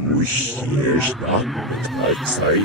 Moest eerst aan het uit zijn.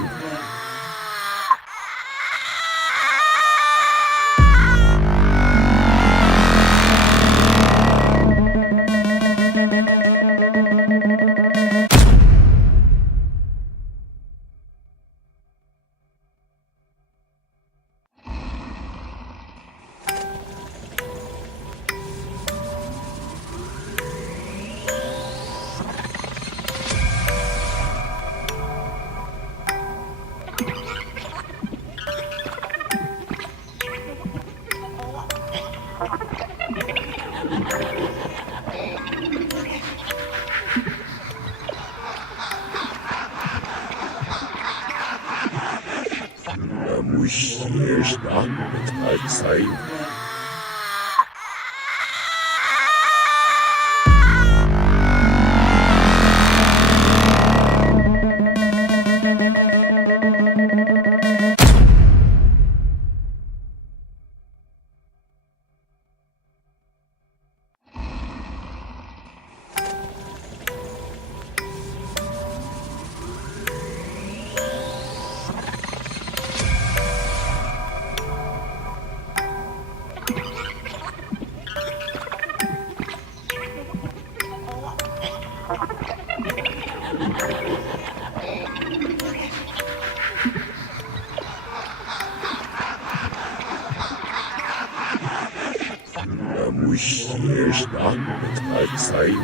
Moest eerst aan het uit zijn. Moest eerst aan het uit zijn.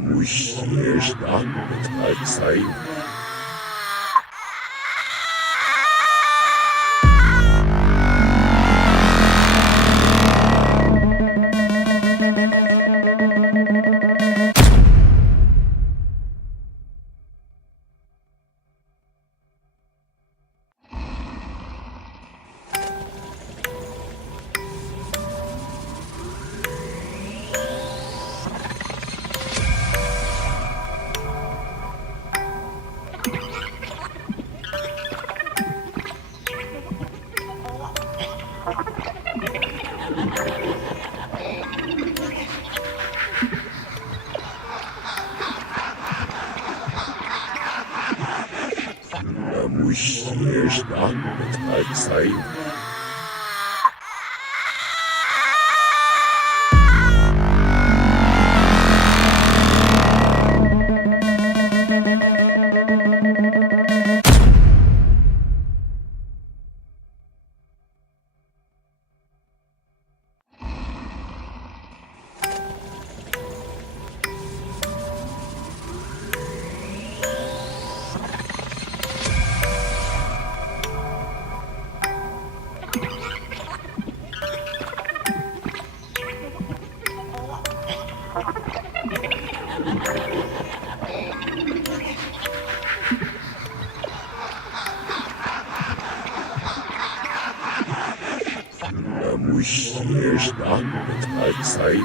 Moest eerst aan het uit zijn. Moest eerst aan het uit zijn. Moest eerst aan het uit zijn.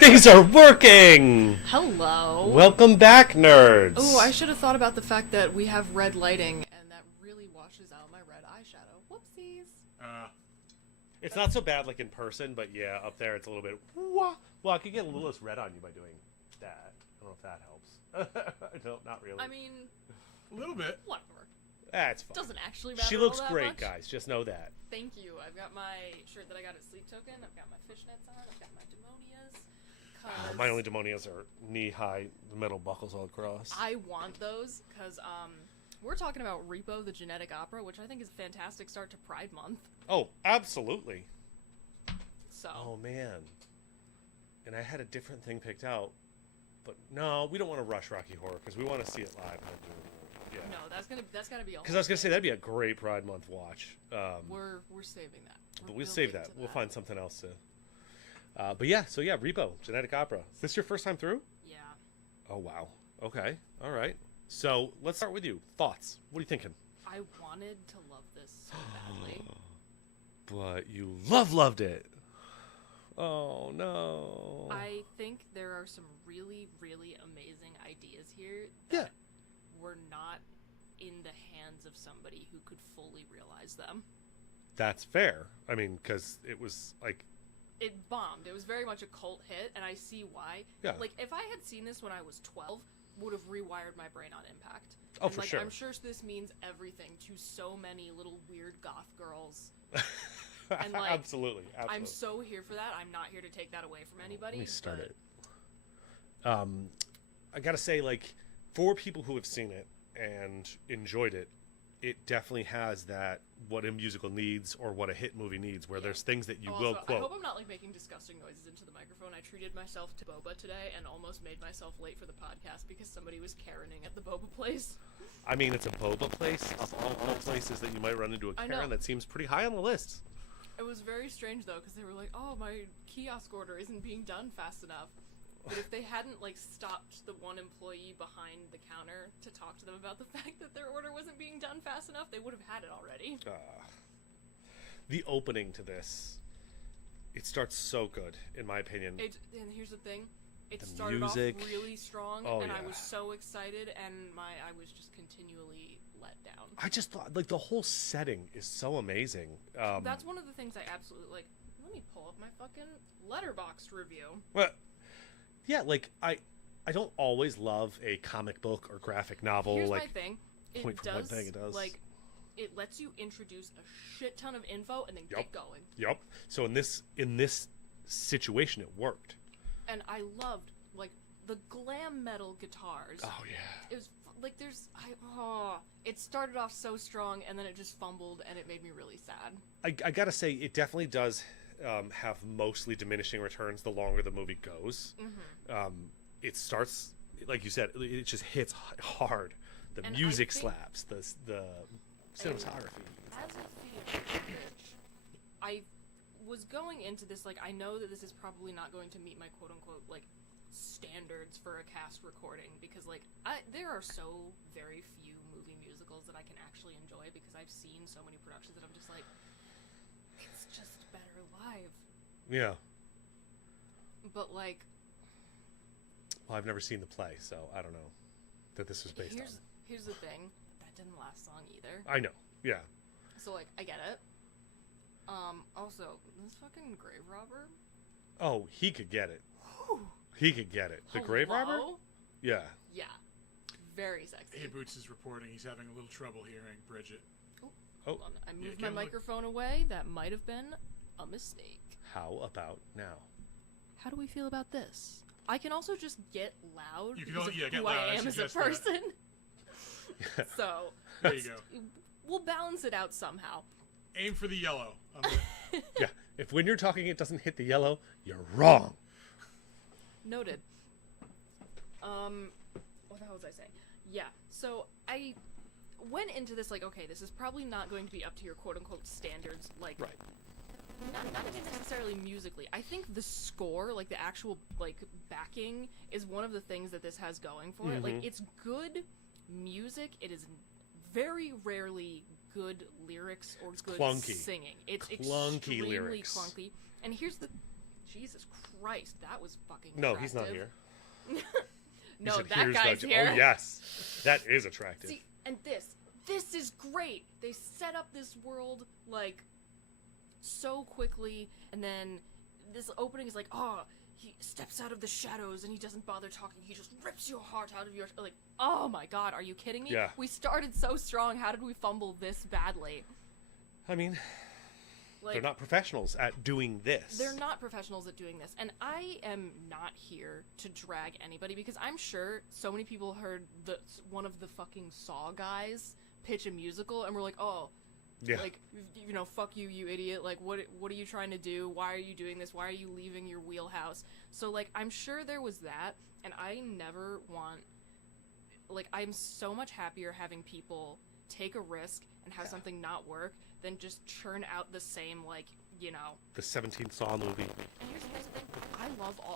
Things are working! Hello. Welcome back, nerds! Oh, I should have thought about the fact that we have red lighting, and that really washes out my red eyeshadow. Whoopsies. It's not so bad like in person, but yeah, up there it's a little bit. Wah. Well, I could get a little less red on you by doing that. I don't know if that helps. No, not really. I mean, A little bit. whatever. That's fine. Doesn't actually matter. She all looks that great, much. guys. Just know that. Thank you. I've got my shirt that I got at Sleep Token. I've got my fishnets on. I've got my demonias. My only demonias are knee-high metal buckles all across. I want those because we're talking about Repo, the genetic opera, which I think is a fantastic start to Pride Month. Oh, absolutely. So. Oh, man. And I had a different thing picked out. But no, we don't want to rush Rocky Horror because we want to see it live. Yeah. No, that's gotta be a. Because I was gonna say that'd be a great Pride Month watch. We're saving that. But we'll save that. We'll find something else to. But yeah, so yeah, Repo, Genetic Opera. Is this your first time through? Yeah. Oh wow. Okay. All right. So let's start with you. Thoughts? What are you thinking? I wanted to love this so badly. But you loved it. Oh no. I think there are some really, really amazing ideas here Yeah. that were not in the hands of somebody who could fully realize them. That's fair. I mean, because it was like. It bombed. It was very much a cult hit, and I see why. Yeah. Like, if I had seen this when I was 12, would have rewired my brain on impact. Oh, and, for like, sure. I'm sure this means everything to so many little weird goth girls. And, like, Absolutely. I'm so here for that. I'm not here to take that away from anybody. Let me start but... it. I gotta say, like, for people who have seen it and enjoyed it, it definitely has that what a musical needs or what a hit movie needs, where there's things that you will Also, quote. I hope I'm not like making disgusting noises into the microphone. I treated myself to boba today and almost made myself late for the podcast because somebody was Karening at the boba place. I mean, it's a boba place. Of all places that you might run into a I know. Karen, that seems pretty high on the list. It was very strange though because they were like, "Oh, my kiosk order isn't being done fast enough." But if they hadn't like stopped the one employee behind the counter to talk to them about the fact that their order wasn't being done fast enough, they would have had it already. The opening to this, it starts so good, in my opinion. And here's the thing. It The started music. off really strong, Oh, and I yeah. was so excited, and I was just continually let down. I just thought, like, the whole setting is so amazing. That's one of the things I absolutely like. Let me pull up my fucking Letterboxd review. Well, yeah, like, I don't always love a comic book or graphic novel. Here's like, my thing. It point for one does, thing, it does. like, it lets you introduce a shit ton of info and then get going. Yep. So in this situation, it worked. And I loved, like, the glam metal guitars. Oh yeah. It was like it started off so strong and then it just fumbled and it made me really sad. I gotta say, it definitely does have mostly diminishing returns the longer the movie goes. Mm-hmm. It starts, like you said, it just hits hard. The And music I think- slaps. The cinematography. As a theater bitch, I was going into this like I know that this is probably not going to meet my quote unquote like standards for a cast recording because like there are so very few movie musicals that I can actually enjoy because I've seen so many productions that I'm just like it's just better live. Yeah. But like Well, I've never seen the play, so I don't know that this was based on. Here's the thing, that didn't last long either. I know. Yeah. So like I get it. Also, this fucking grave robber. Oh, he could get it. He could get it. The grave robber? Hello? Yeah. Yeah. Very sexy. Hey, Boots is reporting he's having a little trouble hearing Bridget. Oh, Hold on. I moved get my a look. microphone away. That might have been a mistake. how about now? How do we feel about this? I can also just get loud You can because only- of yeah, get who loud. I I am as a suggest that. person. So There you go. we'll balance it out somehow. Aim for the yellow. Yeah. If when you're talking it doesn't hit the yellow, you're wrong. Noted. What the hell was I saying? Yeah. So I went into this like, okay, this is probably not going to be up to your quote unquote standards, like Right. not even necessarily musically. I think the score, like the actual like backing, is one of the things that this has going for it. Like it's good music. It is very rarely good lyrics or good clunky. singing. It's Clunky extremely lyrics. clunky. And here's the Jesus Christ, that was fucking No, he's not attractive. here. No, said, that "Here's guy's the-" here. Oh, yes. That is attractive. See, and this is great. They set up this world like so quickly, and then this opening is like, oh, he steps out of the shadows and he doesn't bother talking. He just rips your heart out of your... Like, oh my god, are you kidding me? Yeah. We started so strong. How did we fumble this badly? I mean, Like, they're not professionals at doing this. They're not professionals at doing this. And I am not here to drag anybody, because I'm sure so many people heard one of the fucking Saw guys pitch a musical and were like, oh... Yeah. Like, you know, fuck you, you idiot. Like, what are you trying to do? Why are you doing this? Why are you leaving your wheelhouse? So, like, I'm sure there was that, and I never want... Like, I'm so much happier having people take a risk and have something not work than just churn out the same, like, you know... The 17th Saw movie. And here's the thing.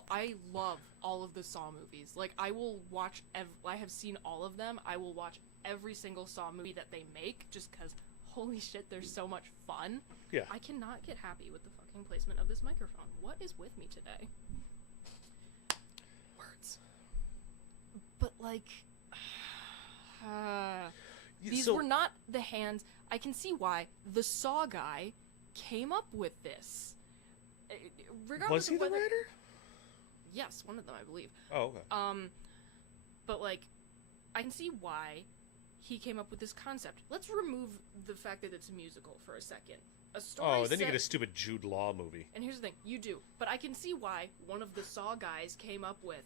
I love all of the Saw movies. Like, I will watch... I have seen all of them. I will watch every single Saw movie that they make, just because... Holy shit, they're so much fun. Yeah. I cannot get happy with the fucking placement of this microphone. What is with me today? Words. But, like... these were not the hands... I can see why the Saw guy came up with this. Was he the writer? Yes, one of them, I believe. Oh, okay. But, like, I can see why... he came up with this concept. Let's remove the fact that it's a musical for a second. A story Then you get a stupid Jude Law movie. And here's the thing, you do. But I can see why one of the Saw guys came up with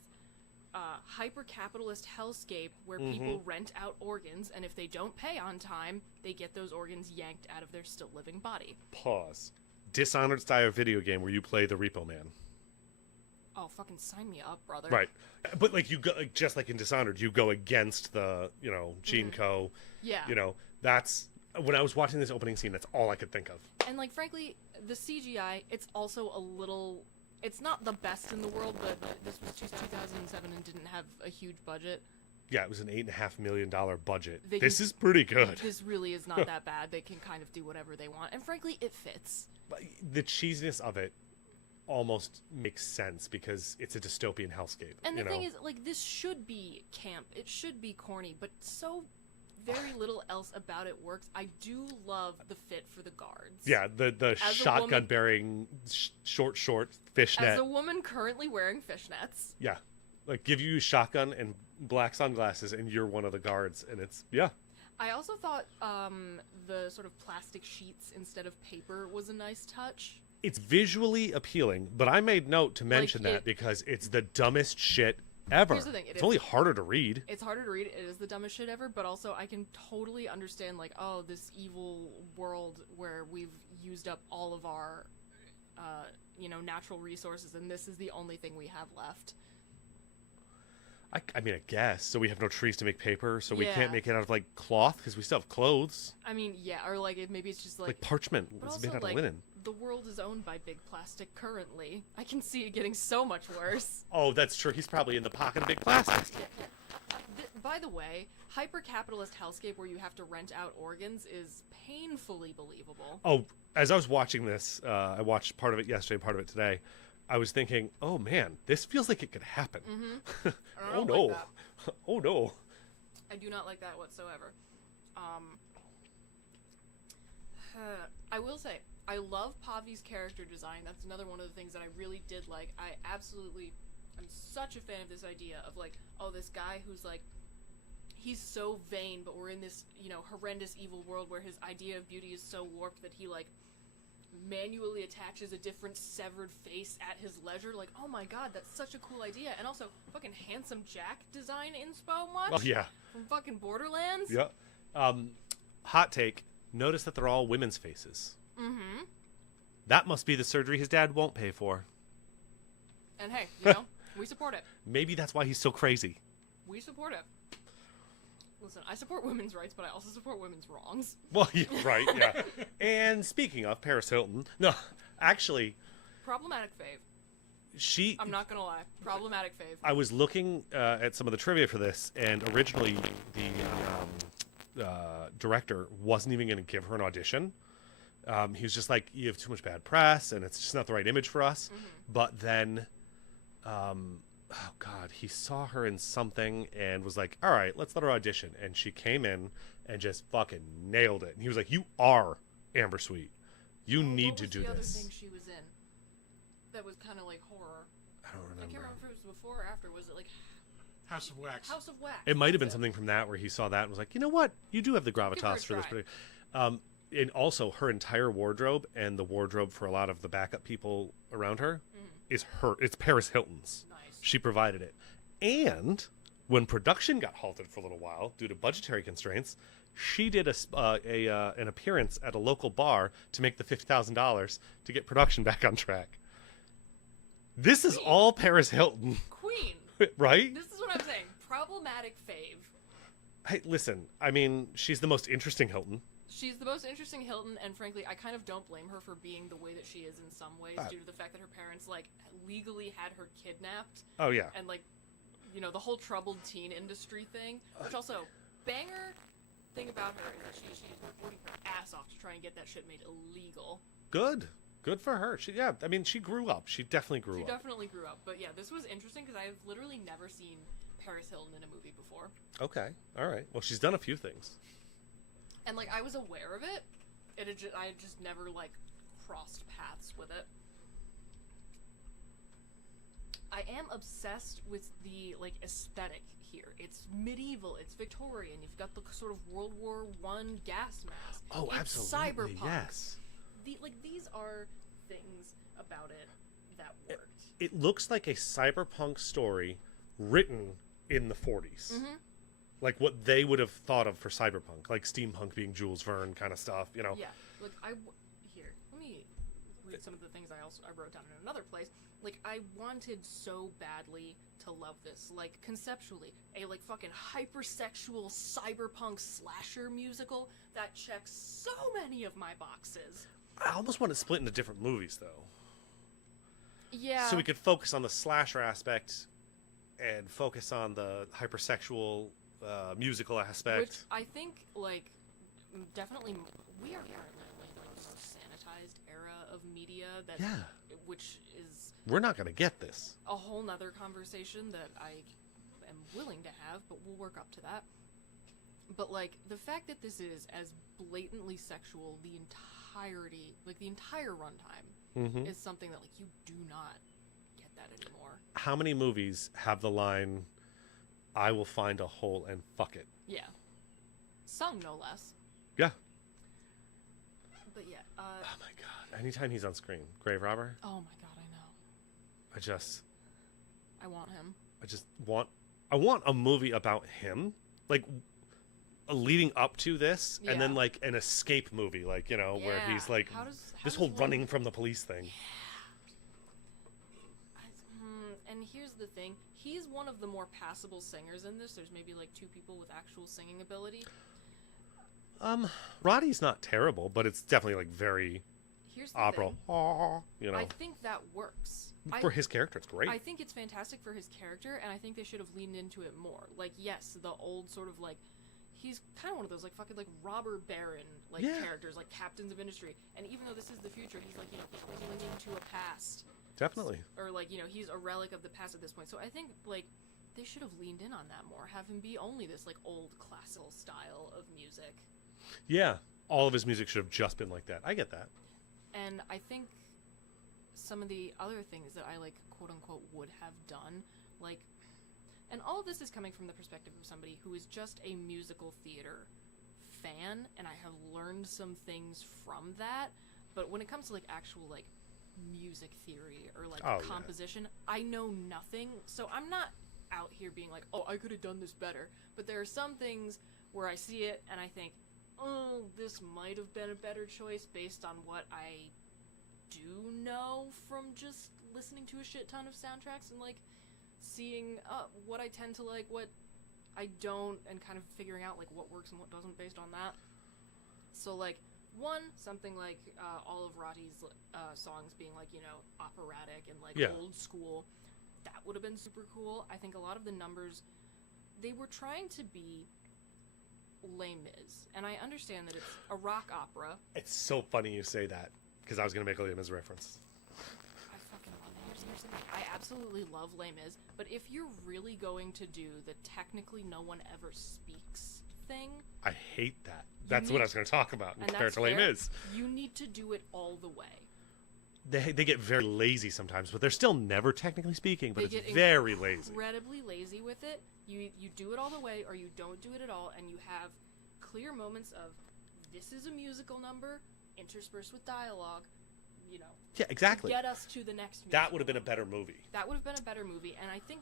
hyper-capitalist hellscape where people rent out organs, and if they don't pay on time, they get those organs yanked out of their still-living body. Pause. Dishonored style video game where you play the Repo Man. Oh, fucking sign me up, brother. Right. But, like, you go, like, just like in Dishonored, you go against the, you know, Gene Co. Yeah. You know, that's... When I was watching this opening scene, that's all I could think of. And, like, frankly, the CGI, it's also a little... It's not the best in the world, but this was 2007 and didn't have a huge budget. Yeah, it was an $8.5 million budget. They This can- is pretty good. This really is not that bad. They can kind of do whatever they want. And, frankly, it fits. But the cheesiness of it almost makes sense because it's a dystopian hellscape. And the you know? thing is, like, this should be camp. It should be corny, but so very little else about it works. I do love the fit for the guards. Yeah, the shotgun bearing short fishnet. As a woman currently wearing fishnets. Yeah, like give you a shotgun and black sunglasses and you're one of the guards, and it's I also thought the sort of plastic sheets instead of paper was a nice touch. It's visually appealing, but I made note to mention that because it's the dumbest shit ever. Here's the thing, it's only harder to read. It's harder to read. It is the dumbest shit ever, but also I can totally understand, like, oh, this evil world where we've used up all of our, natural resources, and this is the only thing we have left. I mean, I guess. So we have no trees to make paper, so we Yeah. can't make it out of, like, cloth, because we still have clothes. I mean, yeah, or, like, maybe it's just, Like parchment. But It's also, made out like, of linen. the world is owned by big plastic currently. I can see it getting so much worse. Oh, that's true. He's probably in the pocket of big plastic. By the way, hyper-capitalist hellscape where you have to rent out organs is painfully believable. Oh, as I was watching this, I watched part of it yesterday, part of it today. I was thinking, oh man, this feels like it could happen. I Oh don't no. like that. Oh no. I do not like that whatsoever. I will say, I love Pavi's character design. That's another one of the things that I really did like. I'm such a fan of this idea of, like, oh, this guy who's, like, he's so vain, but we're in this, horrendous evil world where his idea of beauty is so warped that he, like, manually attaches a different severed face at his leisure. Like, oh my god, that's such a cool idea. And also, fucking Handsome Jack design inspo much? Oh yeah. From fucking Borderlands? Yeah. Hot take. Notice that they're all women's faces. Mm-hmm. That must be the surgery his dad won't pay for. And hey, we support it. Maybe that's why he's so crazy. We support it. Listen, I support women's rights, but I also support women's wrongs. Well, yeah, right, yeah. And speaking of Paris Hilton, no, actually, Problematic fave. I'm not gonna lie. Problematic fave. I was looking at some of the trivia for this, and originally the director wasn't even going to give her an audition. He was just like, you have too much bad press, and it's just not the right image for us. Mm-hmm. But then, oh God, he saw her in something and was like, all right, let's let her audition. And she came in and just fucking nailed it. And he was like, you are Amber Sweet. You need what to was do the other this. thing she was in that was kind of like horror? I don't remember. I can't remember if it was before or after. Was it like House of Wax. House of Wax? It might have been That's it. something from that where he saw that and was like, you know what? You do have the Give her a gravitas for this. try. And also, her entire wardrobe and the wardrobe for a lot of the backup people around her is her. It's Paris Hilton's. Nice. She provided it. And when production got halted for a little while due to budgetary constraints, she did an appearance at a local bar to make the $50,000 to get production back on track. This is all Paris Hilton, Queen. right? This is what I'm saying. Problematic fave. Hey, listen, I mean, she's the most interesting Hilton. She's the most interesting Hilton, and frankly, I kind of don't blame her for being the way that she is in some ways, due to the fact that her parents, like, legally had her kidnapped. Oh, yeah. And, like, you know, the whole troubled teen industry thing. Which also, banger thing about her is that she's working her ass off to try and get that shit made illegal. Good. Good for her. I mean, she grew up. She definitely grew She up. definitely grew up. But yeah, this was interesting because I've literally never seen Paris Hilton in a movie before. Okay. All right. Well, she's done a few things. And, like, I was aware of it. I had just never, like, crossed paths with it. I am obsessed with the, like, aesthetic here. It's medieval, it's Victorian, you've got the sort of World War I gas mask. Oh, it's absolutely. cyberpunk. Yes. These are things about it that worked. It looks like a cyberpunk story written in the 40s. Mm-hmm. Like what they would have thought of for cyberpunk, like steampunk being Jules Verne kind of stuff, you know. Yeah, like here, let me read some of the things I wrote down in another place. Like, I wanted so badly to love this. Like, conceptually, a, like, fucking hypersexual cyberpunk slasher musical that checks so many of my boxes. I almost want to split into different movies, though. Yeah. So we could focus on the slasher aspect and focus on the hypersexual musical aspect. Which I think, like, definitely, we are currently in, like, a sanitized era of media that, which is We're not going to get this. a whole nother conversation that I am willing to have, but we'll work up to that. But, like, the fact that this is as blatantly sexual the entire runtime is something that, like, you do not get that anymore. How many movies have the line, I will find a hole and fuck it? Yeah. Sung, no less. Yeah. But, yeah. Oh, my God. Anytime he's on screen. Grave Robber. Oh, my God, I know. I want him. I want a movie about him. Like, leading up to this, and then, Yeah. like, an escape movie, like, you know, where Yeah. he's, like, How does this whole one- running from the police thing. And here's the thing. He's one of the more passable singers in this. There's maybe, like, 2 people with actual singing ability. Roddy's not terrible, but it's definitely, like, very Here's the opera. thing. You know, I think that works. for his character, it's great. I think it's fantastic for his character, and I think they should have leaned into it more. Like, yes, the old sort of, like, he's kind of one of those, like, fucking, like, robber baron, like, characters, like, captains of industry. And even though this is the future, he's, like, you know, clinging into a past. Definitely. Or, like, you know, he's a relic of the past at this point. So I think, like, they should have leaned in on that more. Have him be only this, like, old classical style of music. Yeah. All of his music should have just been like that. I get that. And I think some of the other things that I, like, quote-unquote would have done, like, and all of this is coming from the perspective of somebody who is just a musical theater fan, and I have learned some things from that, but when it comes to, like, actual, like, music theory or, like, composition, I know nothing, so I'm not out here being like, oh, I could have done this better, but there are some things where I see it and I think, oh, this might have been a better choice based on what I do know from just listening to a shit ton of soundtracks and, like, seeing what I tend to like, what I don't, and kind of figuring out, like, what works and what doesn't based on that. So, like, something like all of Roddy's songs being, like, you know, operatic and, like, old school, that would have been super cool. I think a lot of the numbers, they were trying to be Les Mis, and I understand that it's a rock opera. It's so funny you say that, because I was going to make a Les Mis reference. I fucking love it. Here's the thing. I absolutely love Les Mis, but if you're really going to do the technically no one ever speaks thing. I hate that. That's what I was going to talk about. And Compared that's to Les fair. Mis. You need to do it all the way. They get very lazy sometimes, but they're still never technically speaking, but They it's get very lazy. Incredibly lazy with it. You do it all the way, or you don't do it at all, and you have clear moments of this is a musical number interspersed with dialogue. You know. Yeah, exactly. Get us to the next. That would have been a number. better movie. That would have been a better movie, and I think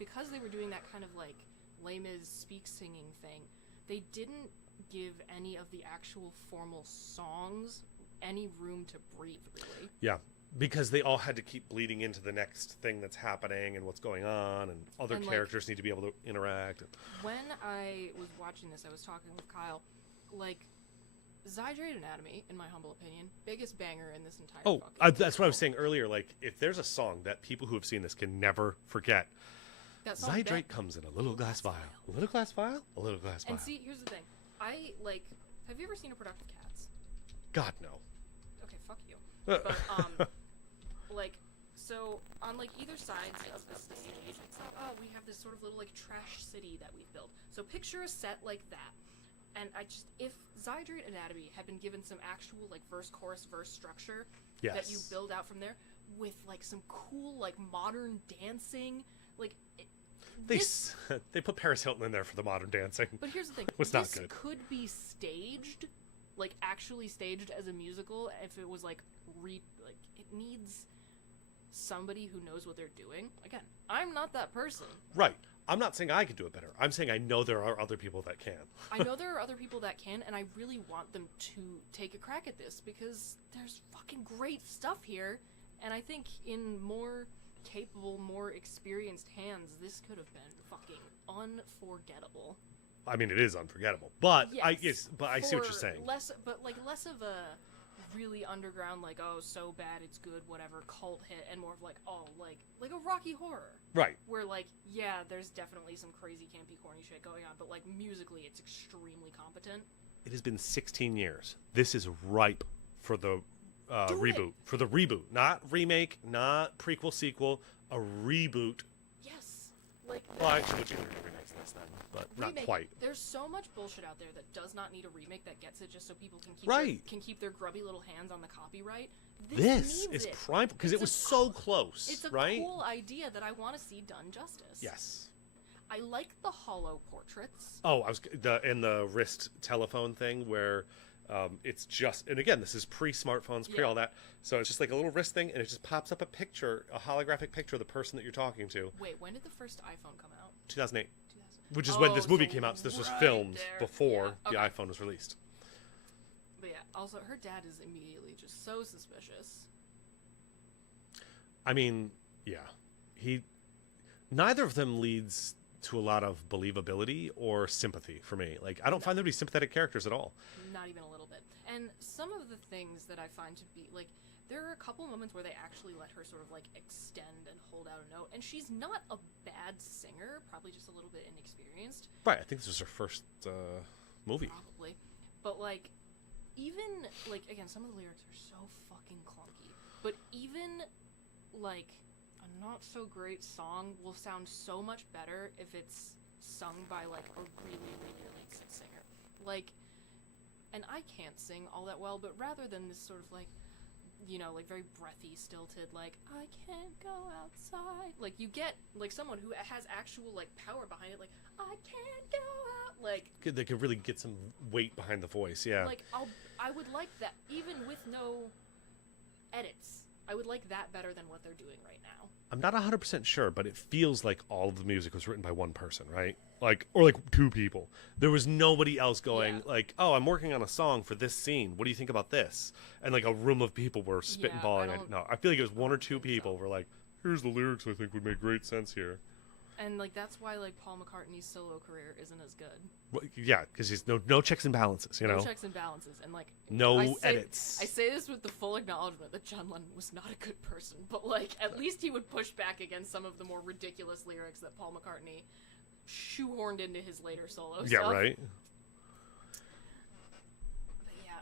because they were doing that kind of like Les Mis speak singing thing, they didn't give any of the actual formal songs any room to breathe, really. Yeah, because they all had to keep bleeding into the next thing that's happening and what's going on, and other And, characters need to be able to interact. When I was watching this, I was talking with Kyle, like, Zydrate Anatomy, in my humble opinion, biggest banger in this entire fucking That's what I was musical. saying earlier. Like, if there's a song that people who have seen this can never forget, That song Zydrate comes in a little glass vial. A little glass vial? A little glass vial. And see, here's the thing. Have you ever seen A Productive Cats? God, no. Okay, fuck you. But, so on, either sides of the stage, it's like, oh, we have this sort of little, trash city that we've built. So picture a set like that. And if Zydrate Anatomy had been given some actual, verse, chorus, verse structure that you Yes. build out from there with, some cool, modern dancing, They put Paris Hilton in there for the modern dancing. But here's the thing. Was not this good. could be staged, actually staged as a musical if it was, it needs somebody who knows what they're doing. Again, I'm not that person. Right. I'm not saying I could do it better. I'm saying I know there are other people that can. I know there are other people that can, and I really want them to take a crack at this because there's fucking great stuff here, and I think in more capable, more experienced hands, this could have been fucking unforgettable. I mean, it is unforgettable, but Yes, I see what you're saying. Less of a really underground, so bad it's good, whatever, cult hit, and more of like a Rocky Horror. Right. Where there's definitely some crazy campy corny shit going on, but musically it's extremely competent. It has been 16 years. This is ripe for the reboot. it. For the reboot. Not remake, not prequel, sequel, a reboot. Yes. Well, actually, would you remake this then? But not remake. quite. There's so much bullshit out there that does not need a remake that gets it just so people can keep Right. keep their grubby little hands on the copyright. This needs is it. prime because It's it was a so close, It's a right? cool idea that I want to see done justice. Yes. I like the hollow portraits. Oh, I was the wrist telephone thing where it's just, and again, this is pre-smartphones, pre all that, so it's just like a little wrist thing, and it just pops up a picture, a holographic picture of the person that you're talking to. Wait, when did the first iPhone come out? 2008, 2000. which is when this movie so came out. So this was right filmed there. before Yeah, the okay. iPhone was released. But yeah, also her dad is immediately just so suspicious. I mean, yeah, neither of them leads to a lot of believability or sympathy for me. I don't find them to be sympathetic characters at all. Not even a little bit. And some of the things that I find to be there are a couple moments where they actually let her sort of extend and hold out a note, and she's not a bad singer, probably just a little bit inexperienced. Right, I think this was her first movie. Probably. But even again, some of the lyrics are so fucking clunky. But even a not so great song will sound so much better if it's sung by a really, really good singer. And I can't sing all that well, but rather than this sort of very breathy, stilted, I can't go outside. You get someone who has actual power behind it, I can't go out. They could really get some weight behind the voice, yeah. I would like that, even with no edits. I would like that better than what they're doing right now. I'm not 100% sure, but it feels like all of the music was written by one person, right? Or two people. There was nobody else going, oh, I'm working on a song for this scene. What do you think about this? And a room of people were spitballing. I feel like it was one or two people were like, here's the lyrics I think would make great sense here. And that's why Paul McCartney's solo career isn't as good. Well, yeah, because he's no checks and balances, you know? No checks and balances, and no edits. edits. I say this with the full acknowledgement that John Lennon was not a good person, but at least he would push back against some of the more ridiculous lyrics that Paul McCartney shoehorned into his later solo stuff. Yeah, right. But yeah,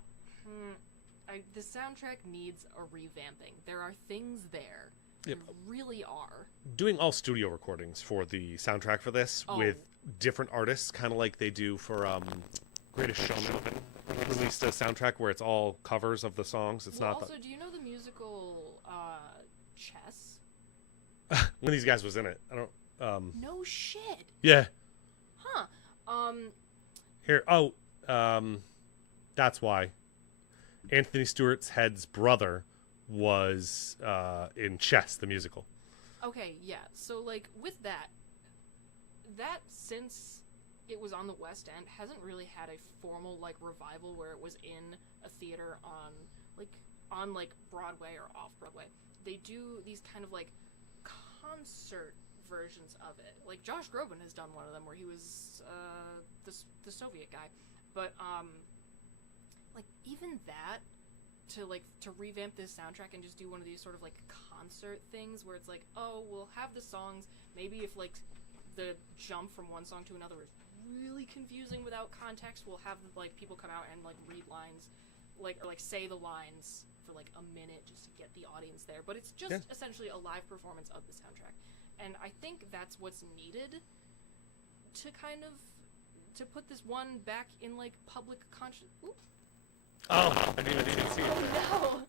the soundtrack needs a revamping. There are things there. Yep. They really are. Doing all studio recordings for the soundtrack for this Oh. with different artists, kind of like they do for Greatest Showman. Released a soundtrack where it's all covers of the songs. It's Well, not also, do you know the musical Chess? one of these guys was in it. I don't. No shit. Yeah. Huh. Here. Oh. That's why. Anthony Stewart's Head's brother was in Chess, the musical. Okay, yeah. So, like, with that since it was on the West End, hasn't really had a formal, like, revival where it was in a theater on Broadway or off-Broadway. They do these kind of, like, concert versions of it. Like, Josh Groban has done one of them where he was the Soviet guy. But, like, even that, to revamp this soundtrack and just do one of these sort of, like, concert things where it's like, oh, we'll have the songs, maybe if, like, the jump from one song to another is really confusing without context, we'll have, like, people come out and, like, read lines, like, or, like, say the lines for, like, a minute just to get the audience there. But it's just essentially a live performance of the soundtrack. And I think that's what's needed to kind of, to put this one back in, like, public conscious. Oh, I didn't even see it. Oh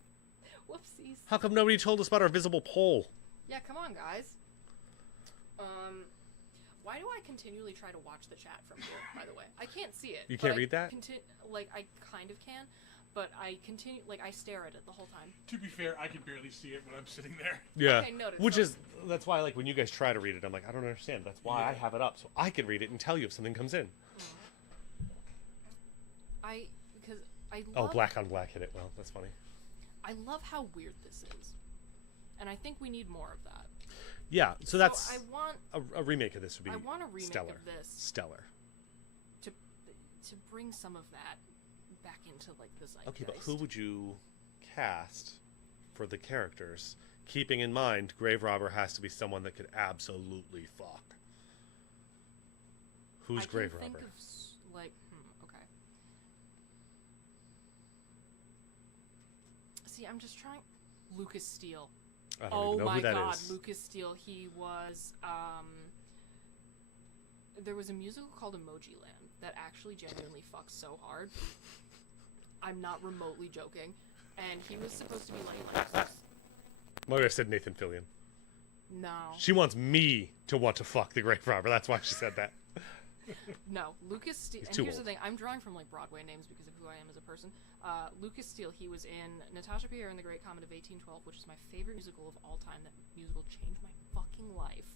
no! Whoopsies. How come nobody told us about our visible pole? Yeah, come on, guys. Why do I continually try to watch the chat from here, by the way? I can't see it. You can't read that? I kind of can, but I continue, like, I stare at it the whole time. To be fair, I can barely see it when I'm sitting there. Yeah. Okay, noted. Which So- is, that's why, like, when you guys try to read it, I'm like, I don't understand. That's why I have it up, so I can read it and tell you if something comes in. Because I Oh, love, black on black hit it. Well, that's funny. I love how weird this is. And I think we need more of that. Yeah, so that's I want a remake of this would be I want a remake stellar. of this Stellar. to bring some of that back into, like, the zeitgeist. Okay, but who would you cast for the characters? Keeping in mind, Grave Robber has to be someone that could absolutely fuck. Who's Grave I can Robber? think of, like, okay. See, I'm just trying. Lucas Steele. I don't Oh even know my who that god, is. Lucas Steele. He was, there was a musical called Emoji Land that actually genuinely fucks so hard. I'm not remotely joking. And he was supposed to be like Moira said Nathan Fillion. no. She wants me to want to fuck the Grave Robber. That's why she said that. No, Lucas Steele. He's And too here's the old. thing: I'm drawing from, like, Broadway names because of who I am as a person. Lucas Steele. He was in Natasha Pierre and the Great Comet of 1812, which is my favorite musical of all time. That musical changed my fucking life.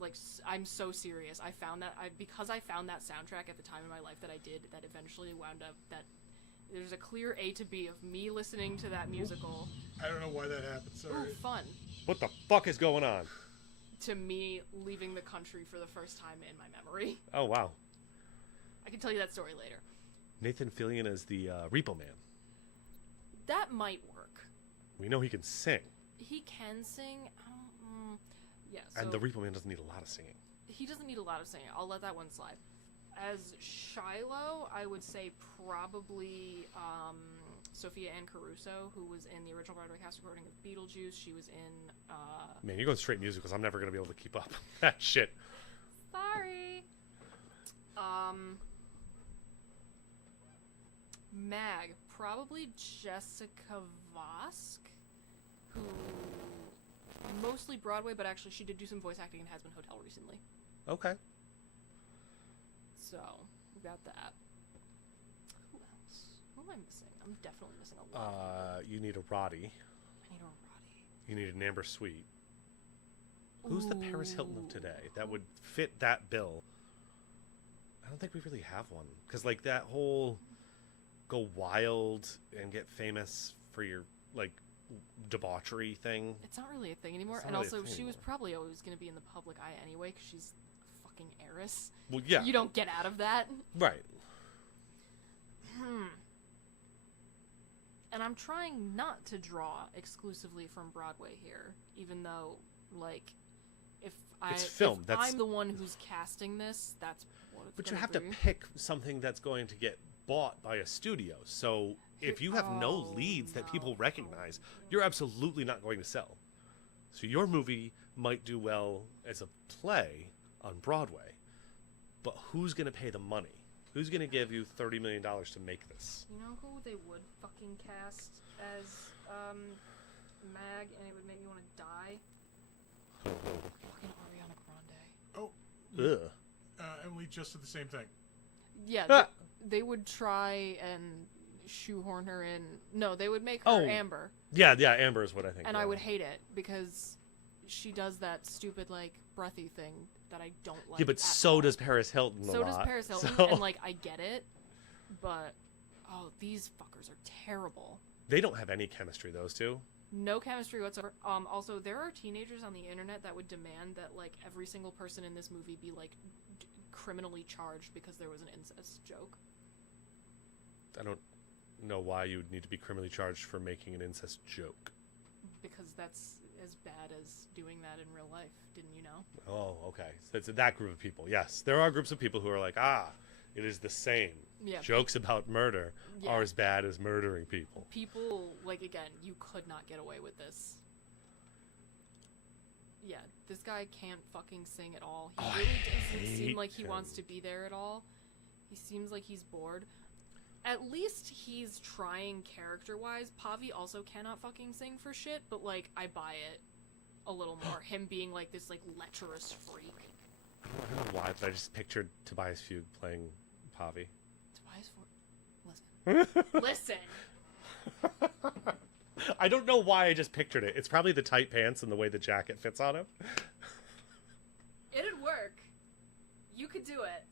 Like, I'm so serious. I found that because I found that soundtrack at the time in my life that I did. That eventually wound up that there's a clear A to B of me listening to that musical. I don't know why that happened. Ooh, Sorry. fun. What the fuck is going on? To me leaving the country for the first time in my memory. Oh, wow. I can tell you that story later. Nathan Fillion is the Repo Man. That might work. We know he can sing. He can sing. Yeah, so And the Repo Man doesn't need a lot of singing. he doesn't need a lot of singing. I'll let that one slide. As Shiloh, I would say probably Sophia Ann Caruso, who was in the original Broadway cast recording of Beetlejuice. She was in... Man, you're going straight musicals. I'm never going to be able to keep up. That shit. Sorry. Mag, probably Jessica Vosk, who mostly Broadway, but actually she did do some voice acting in Has Been Hotel recently. Okay. So, we got that. Who else? Who am I missing? I'm definitely missing a lot. You need a Roddy. I need a Roddy. You need an Amber Sweet. Who's the Paris Hilton of today that would fit that bill? I don't think we really have one. Because, like, that whole go wild and get famous for your, like, debauchery thing. It's not really a thing anymore. It's not And really a also, thing she was anymore. probably always going to be in the public eye anyway, because she's a fucking heiress. Well, yeah. You don't get out of that. Right. And I'm trying not to draw exclusively from Broadway here, even though, like, It's film, if that's- I'm the one who's casting this, that's what it's But you gonna have to be. pick something that's going to get bought by a studio. So if you have no leads that people recognize, you're absolutely not going to sell. So your movie might do well as a play on Broadway, but who's going to pay the money? Who's going to give you $30 million to make this? You know who they would fucking cast as Mag, and it would make me want to die? Fucking Ariana Grande. Oh, Ugh. and we just did the same thing. Yeah, Ah. they would try and shoehorn her in. No, they would make her Oh. Amber, Yeah, Amber is what I think. and yeah. I would hate it because she does that stupid like breathy thing that I don't like. Yeah, but at so all. does Paris Hilton. So a does lot. Paris Hilton, So- and like I get it, but oh, these fuckers are terrible. They don't have any chemistry, those two. No chemistry whatsoever. Also, there are teenagers on the internet that would demand that like every single person in this movie be like criminally charged because there was an incest joke. I don't know why you would need to be criminally charged for making an incest joke. Because that's as bad as doing that in real life, didn't you know? Oh, okay. So it's that group of people. Yes, there are groups of people who are like, it is the same. Yeah. Jokes about murder Yeah. are as bad as murdering people. People, like, again, you could not get away with this. Yeah, this guy can't fucking sing at all. He Oh, I really doesn't hate seem like he him. wants to be there at all. He seems like he's bored. At least he's trying character-wise. Pavi also cannot fucking sing for shit, but, like, I buy it a little more. Him being, like, this, like, lecherous freak. I don't know why, but I just pictured Tobias Fugue playing Pavi. Tobias Listen. Listen! I don't know why I just pictured it. It's probably the tight pants and the way the jacket fits on him. It'd work. You could do it.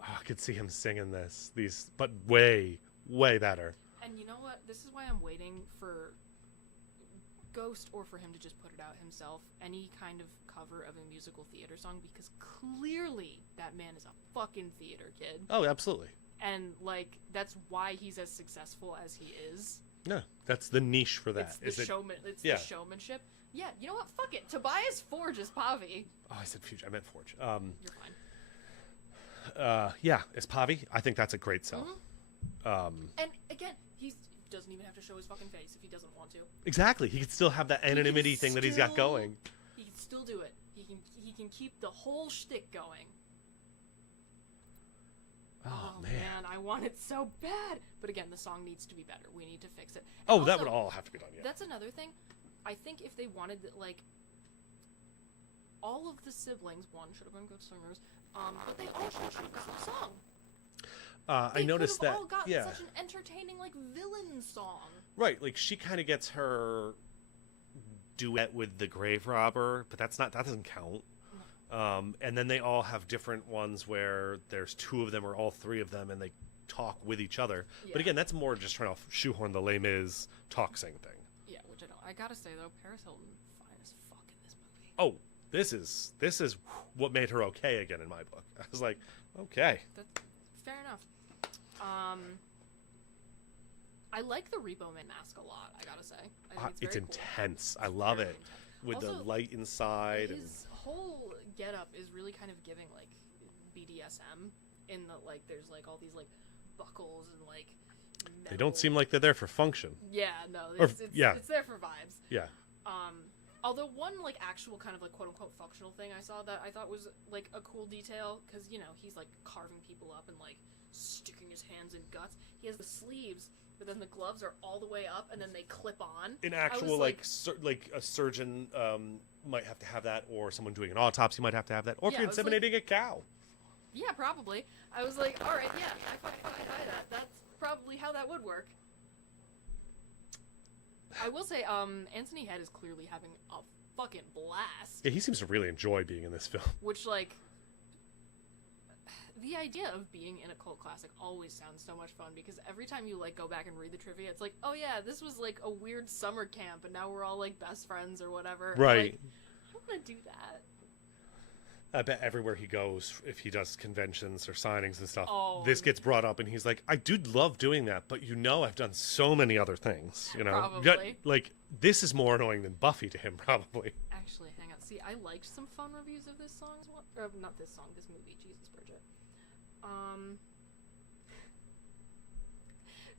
Oh, I could see him singing these, but way, way better. And you know what? This is why I'm waiting for Ghost or for him to just put it out himself. Any kind of cover of a musical theater song, because clearly that man is a fucking theater kid. Oh, absolutely. And, like, that's why he's as successful as he is. Yeah, that's the niche for that. It's the Yeah. the showmanship. Yeah, you know what? Fuck it. Tobias Forge is Pavi. Oh, I said Fuge. I meant Forge. You're fine. Yeah, it's Pavi. I think that's a great sell. And again, he doesn't even have to show his fucking face if he doesn't want to. Exactly. He could still have that anonymity thing that he's got still- going. He can still do it. He can keep the whole shtick going. Oh, man. I want it so bad. But again, the song needs to be better. We need to fix it. Oh, And that also, would all have to be done. Yeah. That's another thing. I think if they wanted, like, all of the siblings, one should have been good singers, but they all should have chosen the song. I noticed could that. have all gotten Yeah. such an entertaining, like, villain song. Right. Like she kind of gets her duet with the grave robber, but that doesn't count. And then they all have different ones where there's two of them or all three of them, and they talk with each other. Yeah. But again, that's more just trying to shoehorn the Les Mis talk sing thing. Yeah, which I don't. I gotta say though, Paris Hilton, fine as fuck in this movie. Oh, this is what made her okay again in my book. I was like, okay. That's fair enough. I like the Repo Man mask a lot. I gotta say, I think It's very cool. intense. I love Very it intense. with Also, the light inside. His whole getup is really kind of giving like BDSM in the like. There's like all these like buckles and like. They don't metal- seem like they're there for function. Yeah, no, Or- it's yeah. it's there for vibes. Yeah. Although one like actual kind of like quote unquote functional thing I saw that I thought was like a cool detail, because you know he's like carving people up and like sticking his hands in guts. He has the sleeves, but then the gloves are all the way up and then they clip on. An I actual was like a surgeon might have to have that, or someone doing an autopsy might have to have that, or if Yeah, you're I was like- inseminating a cow. Yeah, probably. I was like, all right, yeah, I fucking buy that. That's probably how that would work. I will say, Anthony Head is clearly having a fucking blast. Yeah, he seems to really enjoy being in this film. Which, like, the idea of being in a cult classic always sounds so much fun, because every time you, like, go back and read the trivia, it's like, oh yeah, this was, like, a weird summer camp, and now we're all, like, best friends or whatever. Right. Like, I want to do that. I bet everywhere he goes, if he does conventions or signings and stuff, Oh. this gets brought up, and he's like, I do love doing that, but I've done so many other things, Probably. Like, this is more annoying than Buffy to him, probably. Actually, hang on. See, I liked some fun reviews of this song as well. Or, not this song, this movie. Jesus, Bridget.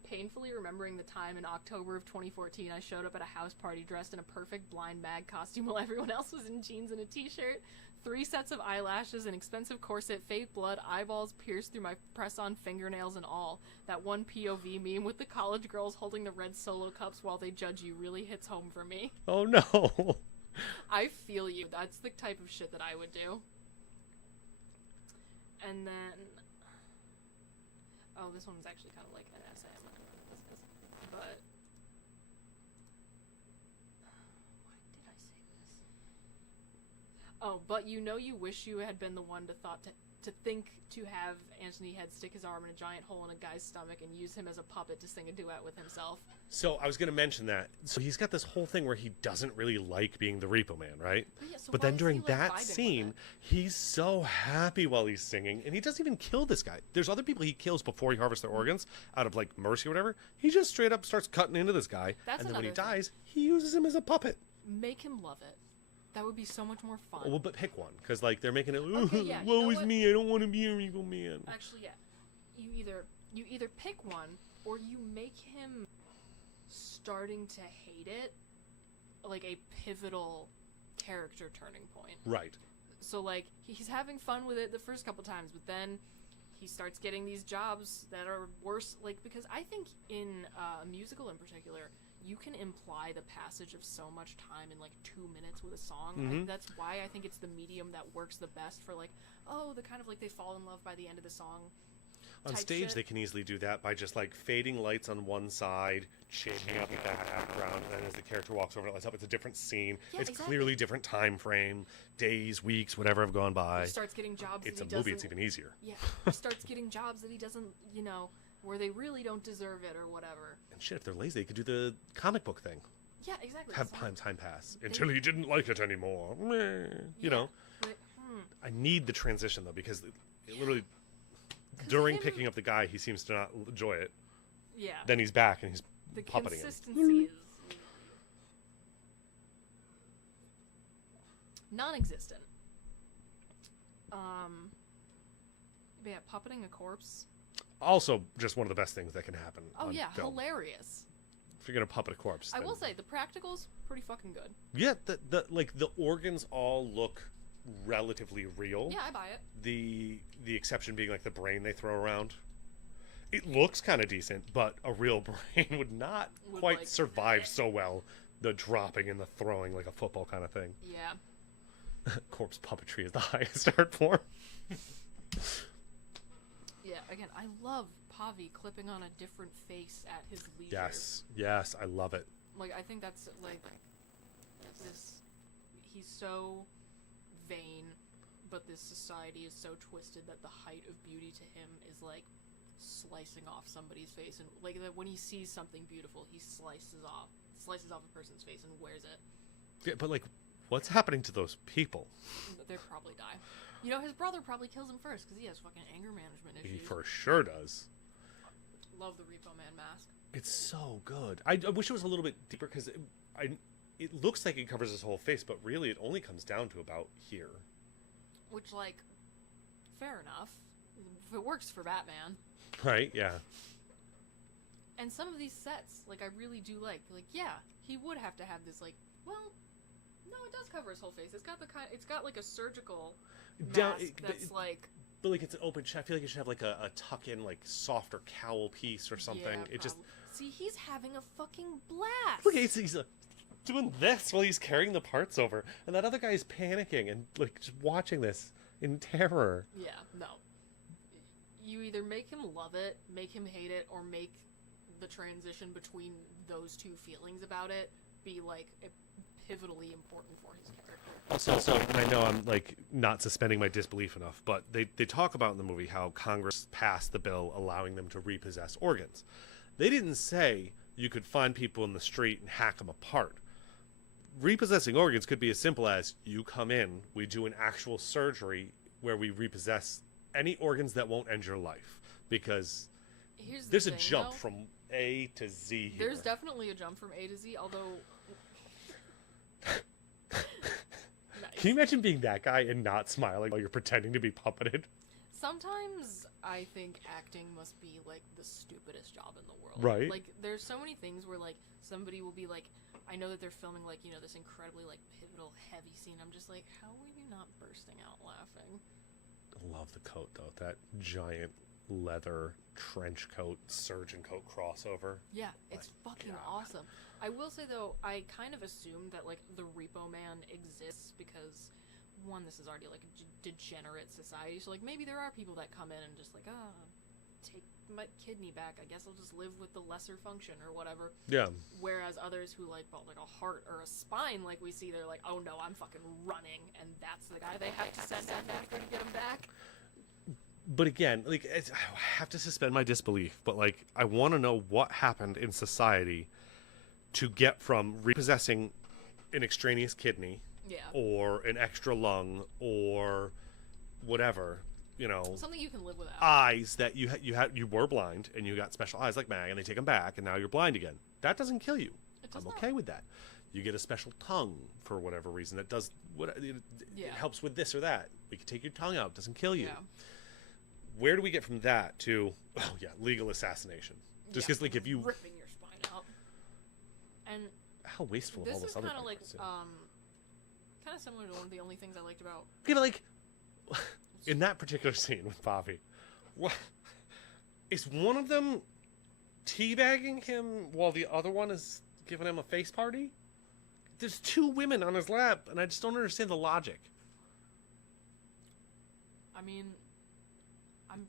painfully remembering the time in October of 2014 I showed up at a house party dressed in a perfect blind bag costume while everyone else was in jeans and a t-shirt. 3 sets of eyelashes, an expensive corset, fake blood, eyeballs pierced through my press-on fingernails and all. That one POV meme with the college girls holding the red Solo cups while they judge you really hits home for me. Oh no. I feel you. That's the type of shit that I would do. And then... Oh, this one's actually kind of like an essay. I'm not gonna know what this is. But... Why did I say this? Oh, but you know you wish you had been the one to think to have Anthony Head stick his arm in a giant hole in a guy's stomach and use him as a puppet to sing a duet with himself. So I was going to mention that. So he's got this whole thing where he doesn't really like being the Repo Man, right? But then during that scene, he's so happy while he's singing, and he doesn't even kill this guy. There's other people he kills before he harvests their organs out of like mercy or whatever. He just straight up starts cutting into this guy, and then when he dies, he uses him as a puppet. Make him love it. That would be so much more fun. Well, but pick one, because like they're making it. Okay, yeah, woe is me! I don't want to be a Repo Man. Actually, yeah, you either pick one or you make him starting to hate it, like a pivotal character turning point. Right. So like he's having fun with it the first couple times, but then he starts getting these jobs that are worse. Like because I think in a musical in particular, you can imply the passage of so much time in like 2 minutes with a song. Mm-hmm. That's why I think it's the medium that works the best for like, oh, the kind of like they fall in love by the end of the song. On stage, shit. they can easily do that by just like fading lights on one side, changing up the background, and then as the character walks over, it lights up. It's a different scene. Yeah, it's exactly. clearly different time frame, days, weeks, whatever have gone by. He starts getting jobs. It's that a he movie. doesn't- It's even easier. Yeah, he starts getting jobs that he doesn't, where they really don't deserve it or whatever. And shit, if they're lazy, they could do the comic book thing. Yeah, exactly. Have time pass until he didn't like it anymore. You know. But, I need the transition though because it literally during him- picking up the guy, he seems to not enjoy it. yeah. Then he's back and he's The puppeting him. consistency is non-existent. But yeah, puppeting a corpse. Also, just one of the best things that can happen. Oh on yeah, film. hilarious. If you're gonna puppet a corpse, I then- will say the practicals pretty fucking good. Yeah, the organs all look relatively real. Yeah, I buy it. The exception being like the brain they throw around. It looks kind of decent, but a real brain would not Would, quite like, survive so well. The dropping and the throwing like a football kind of thing. Yeah. Corpse puppetry is the highest art form. Yeah, again, I love Pavi clipping on a different face at his leisure. Yes, I love it. Like, I think that's, like, this... He's so vain, but this society is so twisted that the height of beauty to him is, like, slicing off somebody's face. And, like, that when he sees something beautiful, he slices off a person's face and wears it. Yeah, but, like, what's happening to those people? They probably die. You know, his brother probably kills him first, because he has fucking anger management issues. He for sure does. Love the Repo Man mask. It's so good. I wish it was a little bit deeper, because it looks like it covers his whole face, but really it only comes down to about here. Which, like, fair enough. If it works for Batman. Right, yeah. And some of these sets, like, I really do like. Like, yeah, he would have to have this, like, well, no, it does cover his whole face. It's got like a surgical mask that's like. But like it's an open. I feel like it should have like a tuck-in, like softer cowl piece or something. Yeah, it just. See, he's having a fucking blast. Look, he's doing this while he's carrying the parts over, and that other guy is panicking and like just watching this in terror. Yeah, no. You either make him love it, make him hate it, or make the transition between those two feelings about it be like pivotally important for his character. Also, and I know I'm like not suspending my disbelief enough, but they talk about in the movie how Congress passed the bill allowing them to repossess organs. They didn't say you could find people in the street and hack them apart. Repossessing organs could be as simple as you come in, we do an actual surgery where we repossess any organs that won't end your life, because there's a jump from A to Z here. There's definitely a jump from A to Z, although... Nice. Can you imagine being that guy and not smiling while you're pretending to be puppeted? Sometimes I think acting must be, like, the stupidest job in the world. Right. Like, there's so many things where, like, somebody will be like, I know that they're filming, like, you know, this incredibly, like, pivotal, heavy scene. I'm just like, how are you not bursting out laughing? I love the coat, though. That giant leather trench coat, surgeon coat crossover. Yeah, it's fucking awesome. I will say, though, I kind of assumed that, like, the Repo Man exists because, one, this is already, like, a degenerate society. So, like, maybe there are people that come in and just, like, take my kidney back. I guess I'll just live with the lesser function or whatever. Yeah. Whereas others who, like, bought, like, a heart or a spine, like we see, they're like, oh, no, I'm fucking running. And that's the guy they have to send after to get him back. But again, like, I have to suspend my disbelief, but, like, I want to know what happened in society to get from repossessing an extraneous kidney or an extra lung or whatever, you know, something you can live without. Eyes that you were blind and you got special eyes like Mag and they take them back and now you're blind again. That doesn't kill you. I'm okay with that. You get a special tongue for whatever reason that does what it helps with this or that. We can take your tongue out. It doesn't kill you. Where do we get from that to legal assassination? Just because, like, if you ripping your spine out, and how wasteful of all this other kind of like is, kind of similar to one of the only things I liked about. Yeah, but like in that particular scene with Bobby, what is one of them teabagging him while the other one is giving him a face party? There's two women on his lap, and I just don't understand the logic. I mean, I'm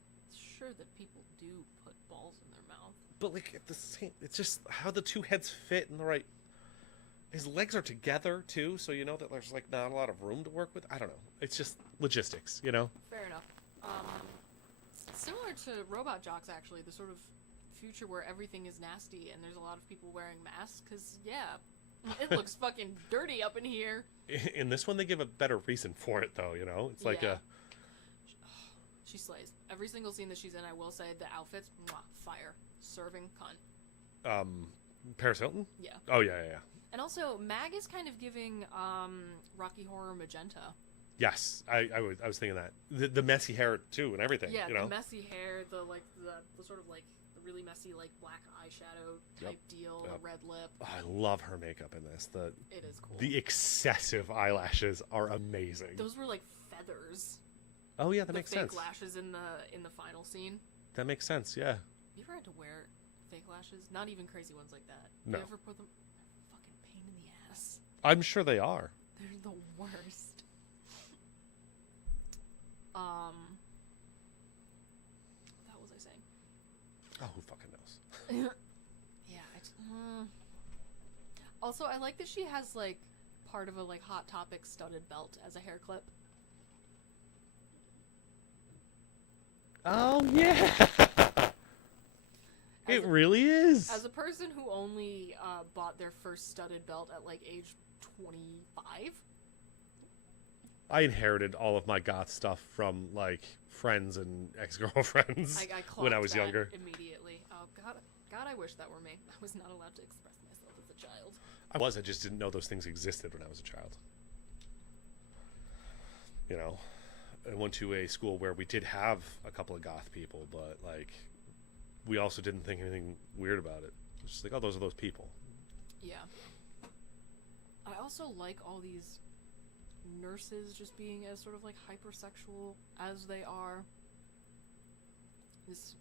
sure that people do put balls in their mouth. But, like, at the same, it's just how the two heads fit in the right. His legs are together, too, so you know that there's, like, not a lot of room to work with. I don't know. It's just logistics, you know? Fair enough. Similar to Robot Jocks, actually, the sort of future where everything is nasty and there's a lot of people wearing masks, because, it looks fucking dirty up in here. In this one, they give a better reason for it, though, you know? It's like She slays. Every single scene that she's in, I will say, the outfits, fire. Serving cunt. Paris Hilton? Yeah. Oh, yeah. And also, Mag is kind of giving Rocky Horror magenta. Yes, I was thinking that. The messy hair, too, and everything. Yeah, you know? the messy hair, the sort of, like, the really messy, like, black eyeshadow type deal, the red lip. Oh, I love her makeup in this. It is cool. The excessive eyelashes are amazing. Those were, like, feathers. Oh, yeah, that makes sense. The fake lashes in the final scene. That makes sense, yeah. You ever had to wear fake lashes? Not even crazy ones like that. No. You ever put them? They're fucking pain in the ass. I'm sure they are. They're the worst. What was I saying? Oh, who fucking knows? Yeah. Also, I like that she has, like, part of a, like, Hot Topic studded belt as a hair clip. Oh, yeah. It really is. As a person who only bought their first studded belt at, like, age 25. I inherited all of my goth stuff from, like, friends and ex-girlfriends when I was younger. Immediately. Oh, God, I wish that were me. I was not allowed to express myself as a child. I just didn't know those things existed when I was a child. You know, I went to a school where we did have a couple of goth people, but, like, we also didn't think anything weird about it. It's just like, oh, those are those people. Yeah. I also like all these nurses just being as sort of, like, hypersexual as they are. This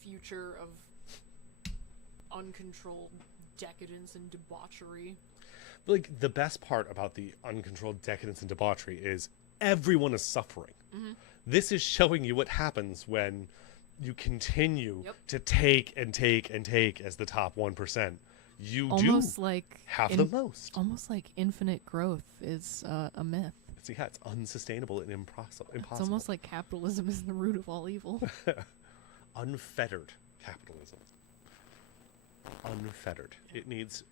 future of uncontrolled decadence and debauchery. But, like, the best part about the uncontrolled decadence and debauchery is everyone is suffering. Mm-hmm. This is showing you what happens when you continue to take and take and take as the top 1%. You almost do like have the most. Almost like infinite growth is a myth. Yeah, it's unsustainable and impossible. It's almost like capitalism is the root of all evil. Unfettered capitalism. Unfettered. It needs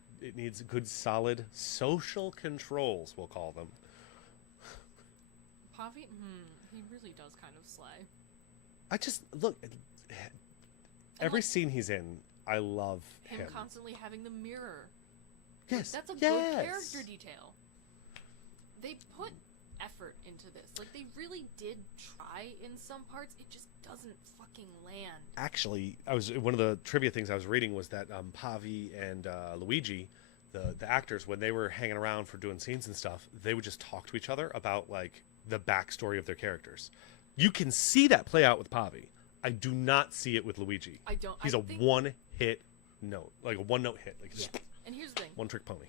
good, solid social controls, we'll call them. Pavi, he really does kind of slay. I just look. Every scene he's in, I love him. Constantly having the mirror. Yes, That's a good character detail. They put effort into this. Like, they really did try in some parts. It just doesn't fucking land. Actually, one of the trivia things I was reading was that Pavi and Luigi, the actors, when they were hanging around for doing scenes and stuff, they would just talk to each other about like the backstory of their characters. You can see that play out with Pavi. I do not see it with Luigi. I don't. He's I a think, one-hit note, like a one-note hit, like just And here's the thing. one-trick pony.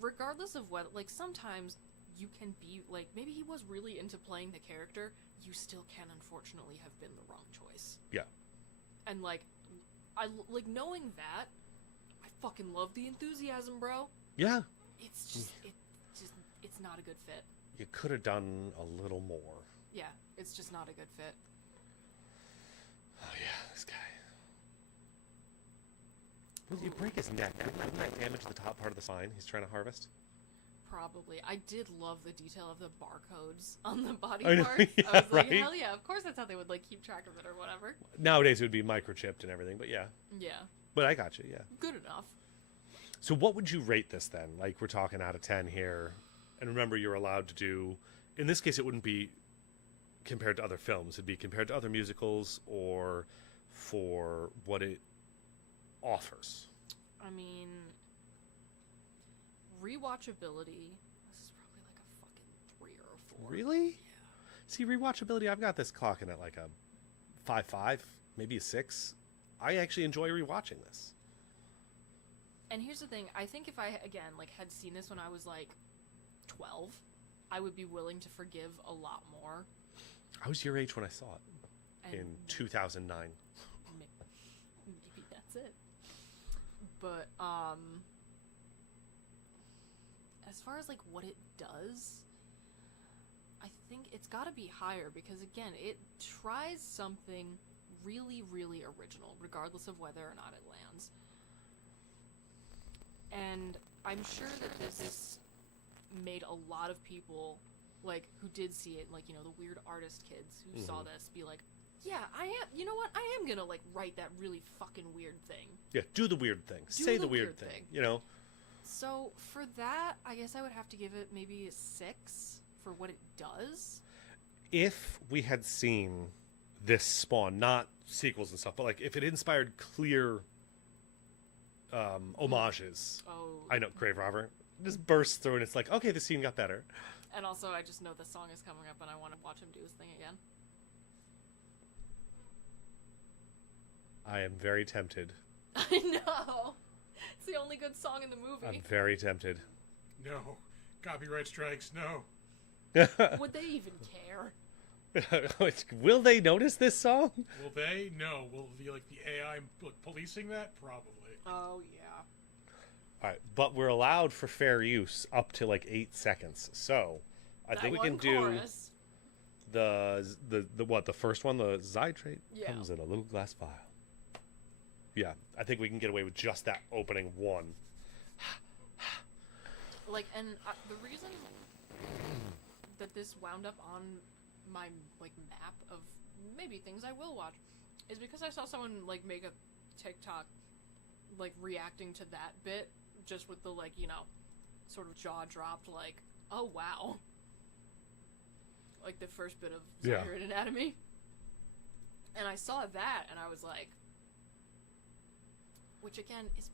Regardless of what, like, sometimes you can be like, maybe he was really into playing the character. You still can unfortunately have been the wrong choice. Yeah. And like, I like knowing that. I fucking love the enthusiasm, bro. Yeah. It's just it's not a good fit. You could have done a little more. Yeah, it's just not a good fit. Oh yeah, this guy. Will you break his neck? Wouldn't that damage the top part of the spine he's trying to harvest? Probably. I did love the detail of the barcodes on the body I know, parts. yeah, I was like, right? hell yeah, of course that's how they would like keep track of it or whatever. Nowadays it would be microchipped and everything, but yeah. Yeah. But I got you, yeah. Good enough. So what would you rate this then? Like, we're talking out of 10 here. And remember, you're allowed to do... In this case, it wouldn't be compared to other films. It'd be compared to other musicals or for what it offers. I mean, rewatchability. This is probably like a fucking 3 or a 4. Really? Yeah. See, rewatchability, I've got this clocking at like a 5.5, maybe a 6. I actually enjoy rewatching this. And here's the thing. I think if I, again, like, had seen this when I was like 12, I would be willing to forgive a lot more. I was your age when I saw it in 2009. Maybe that's it. But as far as like what it does, I think it's got to be higher because again, it tries something really, really original, regardless of whether or not it lands. And I'm sure that this made a lot of people, like, who did see it, like, you know, the weird artist kids who saw this be like, yeah, I am, you know what, I am gonna, like, write that really fucking weird thing. Yeah, do the weird thing. Say the weird thing, you know? So, for that, I guess I would have to give it maybe a 6 for what it does. If we had seen this spawn, not sequels and stuff, but, like, if it inspired clear homages. Oh. I know, Grave Robber just bursts through and it's like, okay, the scene got better. And also, I just know the song is coming up and I want to watch him do his thing again. I am very tempted. I know! It's the only good song in the movie. I'm very tempted. No. Copyright strikes, no. Would they even care? Will they notice this song? Will they? No. Will it be like the AI policing that? Probably. Oh, yeah. All right, but we're allowed for fair use up to like 8 seconds. So I think we can do the first one, the Zytrate comes in a little glass vial. Yeah, I think we can get away with just that opening one. Like, and the reason that this wound up on my like map of maybe things I will watch is because I saw someone like make a TikTok like reacting to that bit just with the like, you know, sort of jaw dropped like, oh wow, like the first bit of Sacred Anatomy. And I saw that and I was like, which again is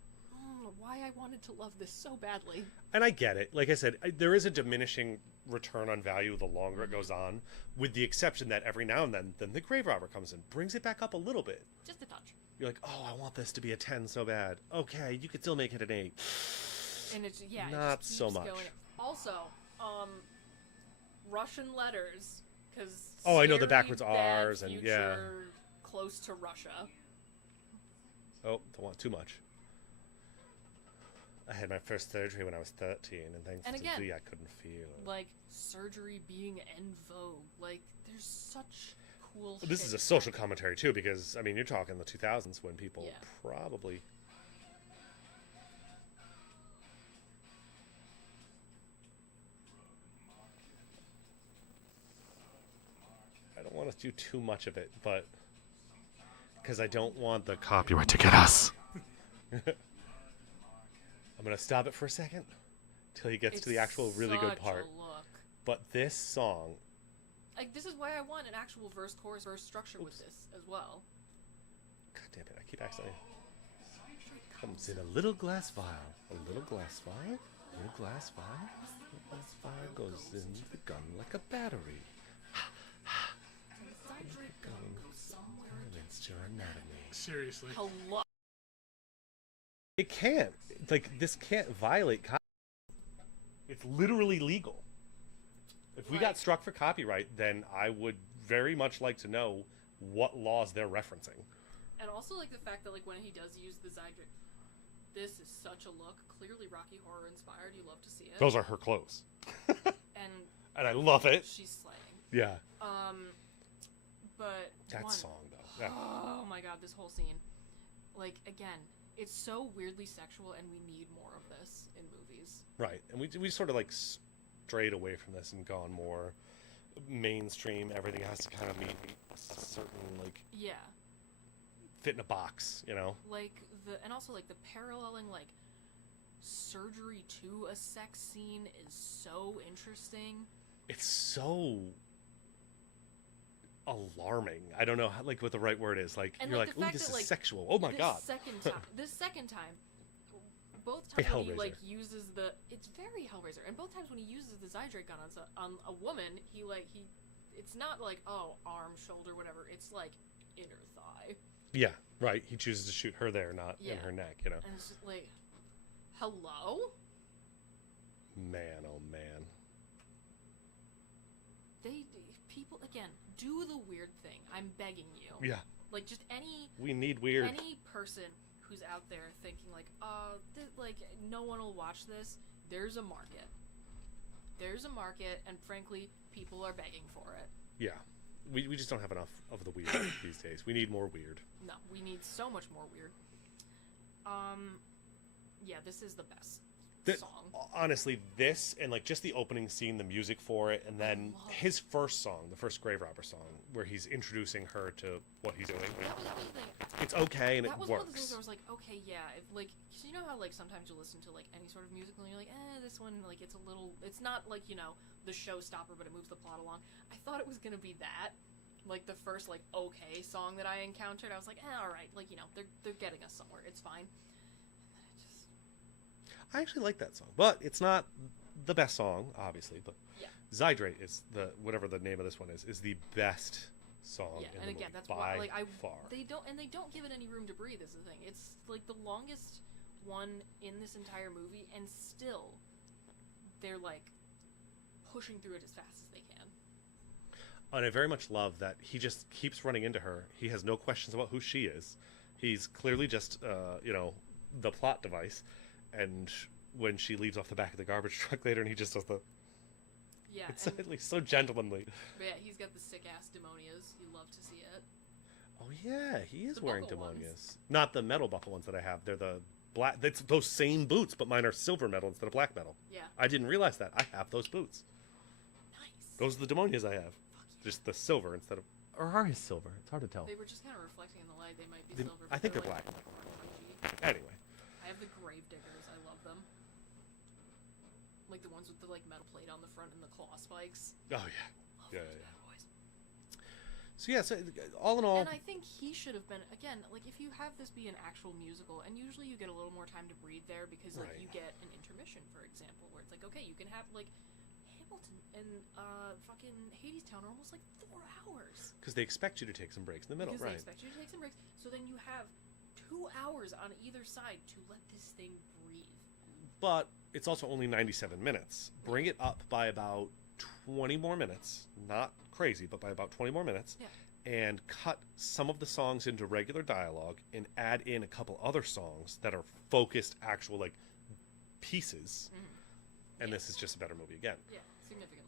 why I wanted to love this so badly. And I get it. Like I said, there is a diminishing return on value the longer it goes on, with the exception that every now and then the Grave Robber comes in, brings it back up a little bit. Just a touch. You're like, oh, I want this to be a 10 so bad. Okay, you could still make it an 8. And it's, yeah, not it just so keeps much. Going. Also, Russian letters, because oh, I know the backwards R's and yeah, close to Russia. Oh, don't want too much. I had my first surgery when I was 13, and thanks And to again, thee, I couldn't feel it. Like surgery being en vogue, like there's such cool. This shit is a social happening. commentary too, because I mean, you're talking the 2000s when people Yeah. probably. I don't want to do too much of it, but because I don't want the copyright to get us. I'm gonna stop it for a second till he gets to the actual really good part. Such a look. But this song, Like, this is why I want an actual verse-chorus verse structure with this as well. God damn it, I keep accidentally. Comes in a little glass vial. A little glass vial? A little glass vial? A little glass vial goes in the gun like a battery. Against your anatomy. Seriously. Hello. It can't. Like, this can't violate copyright. It's literally legal. If we got Right. struck for copyright, then I would very much like to know what laws they're referencing. And also, like, the fact that, like, when he does use the Zydrate, this is such a look. Clearly Rocky Horror inspired. You love to see it. Those are her clothes. And And I love it. she's slaying. Yeah. But That one, song, though. Yeah. oh my god, this whole scene. Like, again, it's so weirdly sexual, and we need more of this in movies. Right. And we sort of, like, strayed away from this and gone more mainstream. Everything has to kind of meet a certain, like, Yeah. fit in a box, you know? Like, and also, like, the paralleling, like, surgery to a sex scene is so interesting. It's so alarming. I don't know how, like, what the right word is. Like, And, you're like, like, the ooh, fact this that, is like, sexual. Oh my god. This second time, both Hey, times when he, Hellraiser. like, uses the... It's very Hellraiser. And both times when he uses the Zydrate gun on a woman, he... It's not like, oh, arm, shoulder, whatever. It's, like, inner thigh. Yeah, right. He chooses to shoot her there, not in Yeah. her neck, you know? And it's just like, hello? Man, oh man. People, again, do the weird thing. I'm begging you. Yeah. Like, just any We need weird. person who's out there thinking, like, like, no one will watch this, there's a market. There's a market, and frankly, people are begging for it. Yeah. We just don't have enough of the weird these days. We need more weird. No, we need so much more weird. Yeah, this is the best song. Honestly, this and like just the opening scene, the music for it, and then his first song, the first Grave Robber song, where he's introducing her to what he's doing. That was the thing. It's okay and That it was one of the things works. where I was like, okay, yeah, if, like, cause you know how, like, sometimes you listen to, like, any sort of musical and you're like, this one, like, it's a little, it's not, like, you know, the showstopper, but it moves the plot along. I thought it was gonna be that. Like, the first, like, okay song that I encountered, I was like, alright, like, you know, they're getting us somewhere, it's fine. And then it just... I actually like that song, but it's not the best song, obviously. But Yeah. Zydrate is whatever the name of this one is the best song. Yeah, in and the again, movie that's by why, like, far. they don't give it any room to breathe. Is the thing. It's like the longest one in this entire movie, and still, they're like pushing through it as fast as they can. And I very much love that he just keeps running into her. He has no questions about who she is. He's clearly just, you know, the plot device. And when she leaves off the back of the garbage truck later, and he just does the. Yeah, It's and, at least so gentlemanly. but yeah, he's got the sick ass demonias. You love to see it. Oh yeah, he is The wearing buckle demonias. ones. Not the metal buckle ones that I have. They're the black. That's those same boots, but mine are silver metal instead of black metal. Yeah, I didn't realize that. I have those boots. nice. Those are the demonias I have. Just the silver instead of. Or are his silver? It's hard to tell. They were just kind of reflecting in the light. They might be They- silver. I But think they're like, black. orangey. Anyway. I have the grave diggers. I love them. Like the ones with the like metal plate on the front and the claw spikes. Oh yeah. Love Yeah, those yeah, bad boys. So yeah. So all in all. And I think he should have been again. Like if you have this be an actual musical, and usually you get a little more time to breathe there because like Right. you get an intermission, for example, where it's like okay, you can have like Hamilton and fucking Hadestown are almost like 4 hours. Because they expect you to take some breaks in the middle, Because right? they expect you to take some breaks. So then you have 2 hours on either side to let this thing breathe. But it's also only 97 minutes. Bring it up by about 20 more minutes. Not crazy, but by about 20 more minutes. Yeah. And cut some of the songs into regular dialogue and add in a couple other songs that are focused actual like pieces. And this is just a better movie again. Yeah, significantly.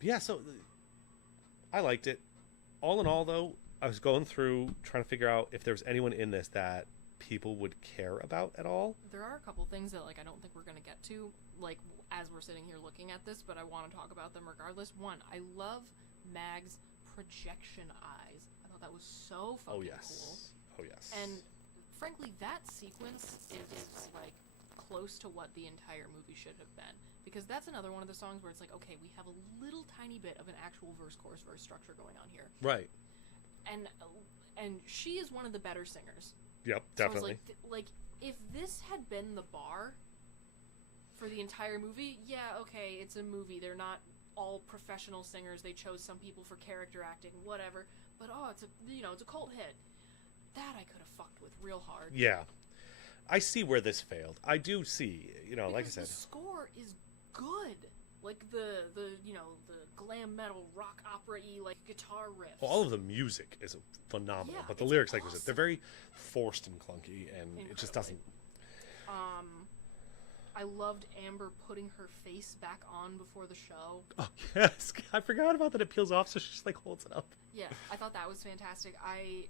Yeah, so I liked it. All in all, though, I was going through trying to figure out if there was anyone in this that people would care about at all. There are a couple things that like I don't think we're gonna get to like as we're sitting here looking at this, but I want to talk about them regardless. One, I love Mag's projection eyes. I thought that was so fucking Oh yes. cool. Oh yes. And frankly, that sequence is like close to what the entire movie should have been. Because that's another one of the songs where it's like, okay, we have a little tiny bit of an actual verse, chorus, verse structure going on here. Right. And she is one of the better singers. Yep, So definitely. I was like, if this had been the bar for the entire movie, yeah, okay, it's a movie. They're not all professional singers. They chose some people for character acting, whatever. But it's a cult hit. That I could have fucked with real hard. Yeah. I see where this failed. I do see, Because like I said. the score is good. Like the glam metal rock opera-y like guitar riffs. All of the music is phenomenal, Yeah, but the it's lyrics, like I said, awesome. they're very forced and clunky, and it just doesn't. I loved Amber putting her face back on before the show. Oh yes, I forgot about that. It peels off, so she just like holds it up. Yeah, I thought that was fantastic. I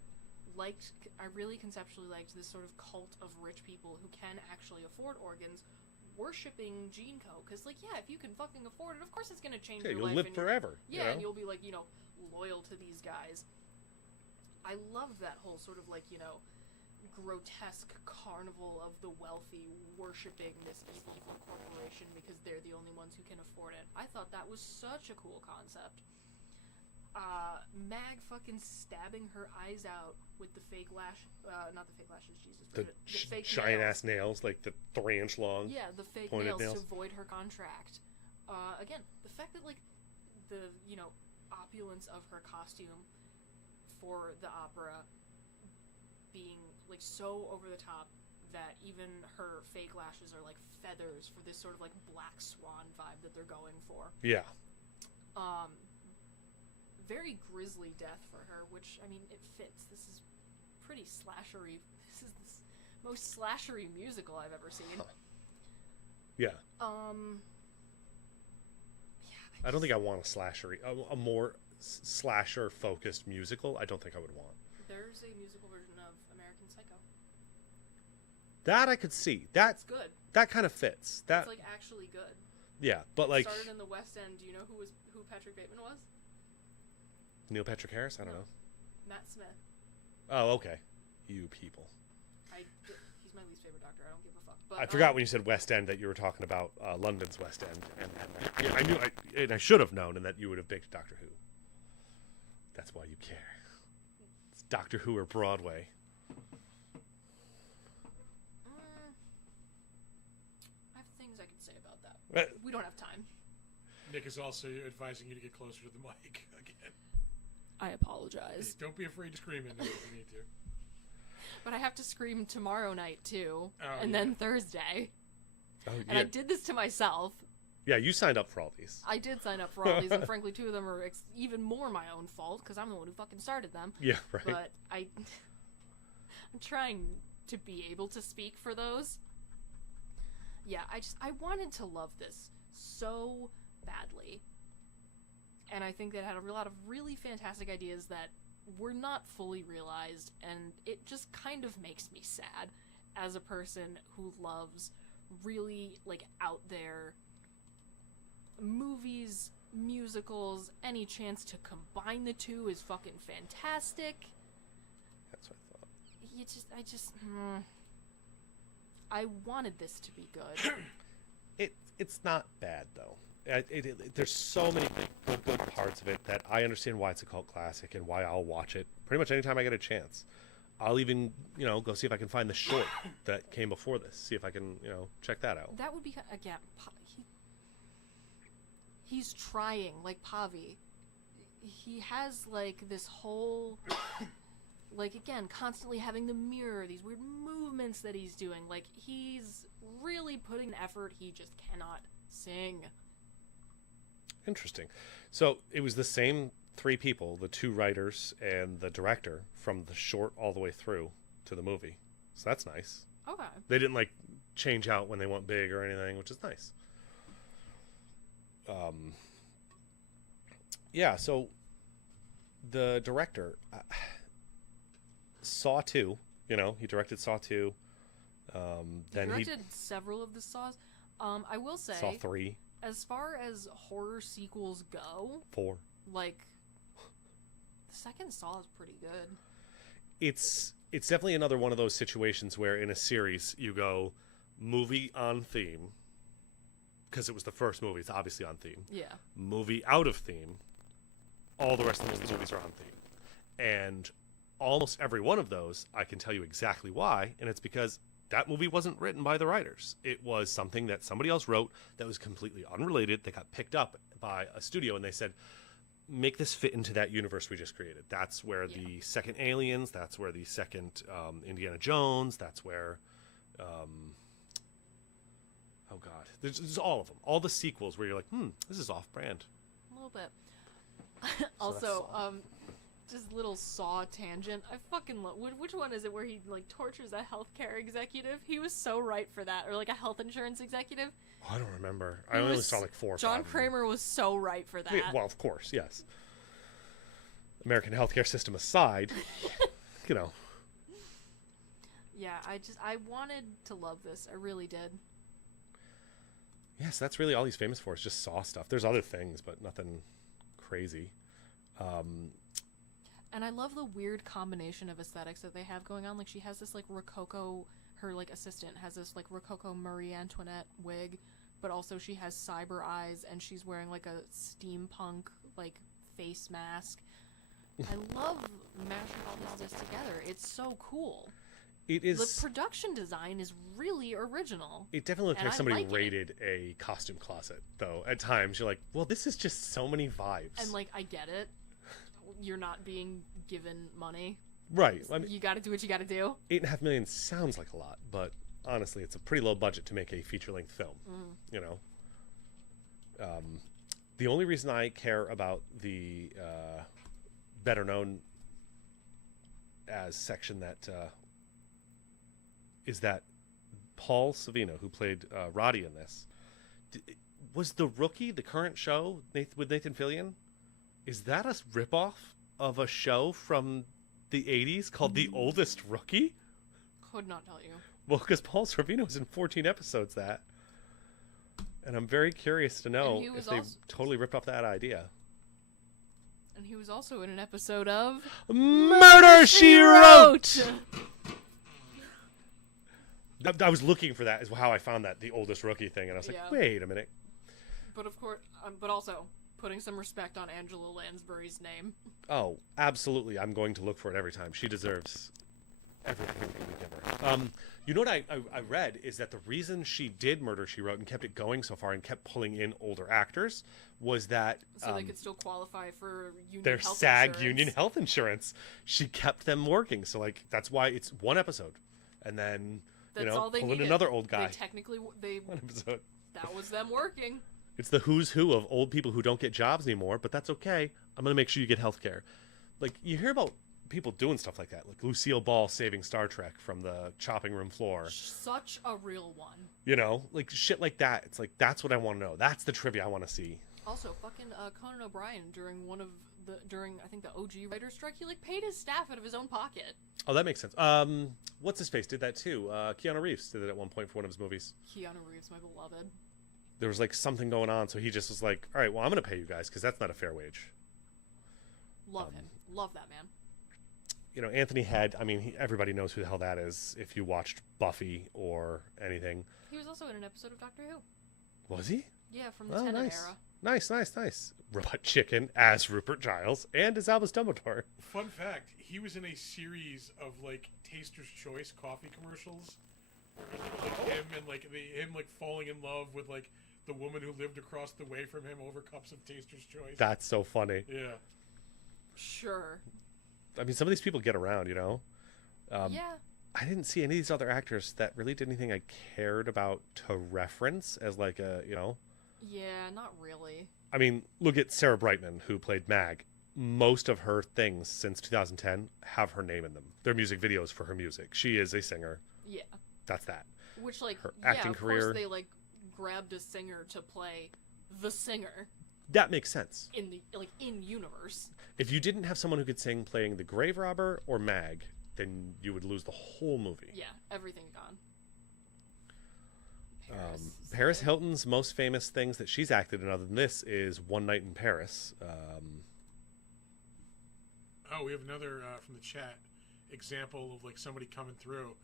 really conceptually liked this sort of cult of rich people who can actually afford organs worshipping GeneCo, because like, yeah, if you can fucking afford it, of course it's going to change Yeah, your you'll life. live and forever. Yeah, and you'll be like, loyal to these guys. I love that whole sort of like, grotesque carnival of the wealthy worshipping this evil corporation because they're the only ones who can afford it. I thought that was such a cool concept. Mag fucking stabbing her eyes out with the fake not the fake lashes, Jesus, The but the fake giant nails. ass nails, like the 3-inch long. Yeah, the fake pointed nails nails. to void her contract. Again, the fact that like the opulence of her costume for the opera being like so over the top that even her fake lashes are like feathers for this sort of like black swan vibe that they're going for. Yeah. Very grisly death for her, which, I mean, it fits. This is pretty slashery. This is the most slashery musical I've ever seen. Yeah. Yeah. I don't think I want a slashery, a more slasher-focused musical. I don't think I would want. There's a musical version of American Psycho. That I could see. That It's good. that kind of fits. That It's like actually good. yeah, but like Started in the West End. Do you know who Patrick Bateman was? Neil Patrick Harris. I don't know. Matt Smith. Oh, okay. You people. He's my least favorite Doctor. I don't give a fuck. But I forgot when you said West End that you were talking about London's West End, and I knew, and I should have known, and that you would have picked Doctor Who. That's why you care. It's Doctor Who or Broadway. I have things I could say about that. We don't have time. Nick is also advising you to get closer to the mic again. I apologize. Don't be afraid to scream in there if you need to. But I have to scream tomorrow night too, Oh, and yeah. then Thursday. Oh, And yeah. I did this to myself. Yeah, you signed up for all these. I did sign up for all these, and frankly, two of them are even more my own fault because I'm the one who fucking started them. Yeah, right. But I'm trying to be able to speak for those. Yeah, I wanted to love this so badly. And I think that it had a lot of really fantastic ideas that were not fully realized, and it just kind of makes me sad as a person who loves really, like, out there movies, musicals. Any chance to combine the two is fucking fantastic. That's what I thought. I wanted this to be good. It's not bad though. There's so many good parts of it that I understand why it's a cult classic and why I'll watch it pretty much anytime I get a chance. I'll even go see if I can find the short that came before this. See if I can check that out. That would be, again, he's trying, like Pavi. He has like this whole like, again, constantly having the mirror, these weird movements that he's doing. Like, he's really putting an effort. He just cannot sing. Interesting. So it was the same three people, the two writers and the director, from the short all the way through to the movie. So that's nice. Okay. They didn't like change out when they went big or anything, which is nice. Yeah, so the director, Saw 2, he directed Saw 2. Then he directed several of the Saws. I will say, Saw 3, as far as horror sequels go, 4. like, the second Saw is pretty good. It's definitely another one of those situations where in a series you go, movie on theme, because it was the first movie, it's obviously on theme. Yeah. Movie out of theme, all the rest of the movies are on theme. And almost every one of those, I can tell you exactly why, and it's because that movie wasn't written by the writers. It was something that somebody else wrote that was completely unrelated, that got picked up by a studio, and they said, make this fit into that universe we just created. That's where the second Aliens, that's where the second Indiana Jones, that's where... oh, God. There's all of them. All the sequels where you're like, this is off-brand. A little bit. Also, just little Saw tangent. I fucking love... Which one is it where he, like, tortures a healthcare executive? He was so right for that. Or, like, a health insurance executive. Oh, I don't remember. I only saw, like, 4 or 5. John Kramer was so right for that. Yeah, well, of course, yes. American healthcare system aside, you know. Yeah, I wanted to love this. I really did. Yes, that's really all he's famous for is just Saw stuff. There's other things, but nothing crazy. And I love the weird combination of aesthetics that they have going on. Like, she has this, like, Rococo... Her, like, assistant has this, like, Rococo Marie Antoinette wig, but also she has cyber eyes, and she's wearing, like, a steampunk, like, face mask. I love mashing all this together. It's so cool. It is... The production design is really original. It definitely looks and like somebody like raided a costume closet, though. At times, you're like, well, this is just so many vibes. And, like, I get it. You're not being given money. Right. I mean, you gotta do what you gotta do. $8.5 million sounds like a lot, but honestly, it's a pretty low budget to make a feature-length film. You know? The only reason I care about the better known as section that is that Paul Savino, who played Roddy in this, was The Rookie, the current show with Nathan Fillion, is that a ripoff of a show from the 80s called The Oldest Rookie? Could not tell you. Well, because Paul Sorvino was in 14 episodes that. And I'm very curious to know if they totally ripped off that idea. And he was also in an episode of... Murder, She Wrote! I was looking for that, is how I found that, the Oldest Rookie thing, and I was like, wait a minute. But of course, but also, putting some respect on Angela Lansbury's name. Oh, absolutely. I'm going to look for it every time. She deserves everything we give her. You know what I read is that the reason she did Murder, She Wrote and kept it going so far and kept pulling in older actors was that... So they could still qualify for union their health SAG insurance. union health insurance. She kept them working. So, like, that's why it's one episode. And then, That's all they pull in needed. another old guy. They technically... One episode. That was them working. It's the who's who of old people who don't get jobs anymore, but that's okay. I'm going to make sure you get health care. Like, you hear about people doing stuff like that, like Lucille Ball saving Star Trek from the chopping room floor. Such a real one. You know, like shit like that. It's like, that's what I want to know. That's the trivia I want to see. Also, fucking Conan O'Brien during I think the OG writer's strike, he like paid his staff out of his own pocket. Oh, that makes sense. What's his face did that too. Keanu Reeves did it at one point for one of his movies. Keanu Reeves, my beloved. There was like something going on, so he just was like, all right, well, I'm going to pay you guys because that's not a fair wage. Love him. Love that man. You know, Anthony Head, I mean, everybody knows who the hell that is if you watched Buffy or anything. He was also in an episode of Doctor Who. Was he? Yeah, from the Tennant era. Nice. Robot Chicken as Rupert Giles and as Albus Dumbledore. Fun fact, he was in a series of, like, Taster's Choice coffee commercials. Like, him and, like, him falling in love with, like, the woman who lived across the way from him over cups of Taster's Choice. That's so funny. Yeah. Sure. I mean, some of these people get around, you know? Yeah. I didn't see any of these other actors that really did anything I cared about to reference as, like, a, you know? Yeah, not really. I mean, look at Sarah Brightman, who played Mag. Most of her things since 2010 have her name in them. They're music videos for her music. She is a singer. Yeah. That's that. Which, like, her acting of career. course they, like, grabbed a singer to play the singer. That makes sense. In the, like, in-universe. If you didn't have someone who could sing playing the Grave Robber or Mag, then you would lose the whole movie. Yeah, everything gone. Paris Hilton's most famous things that she's acted in other than this is One Night in Paris. Oh, we have another from the chat example of like somebody coming through.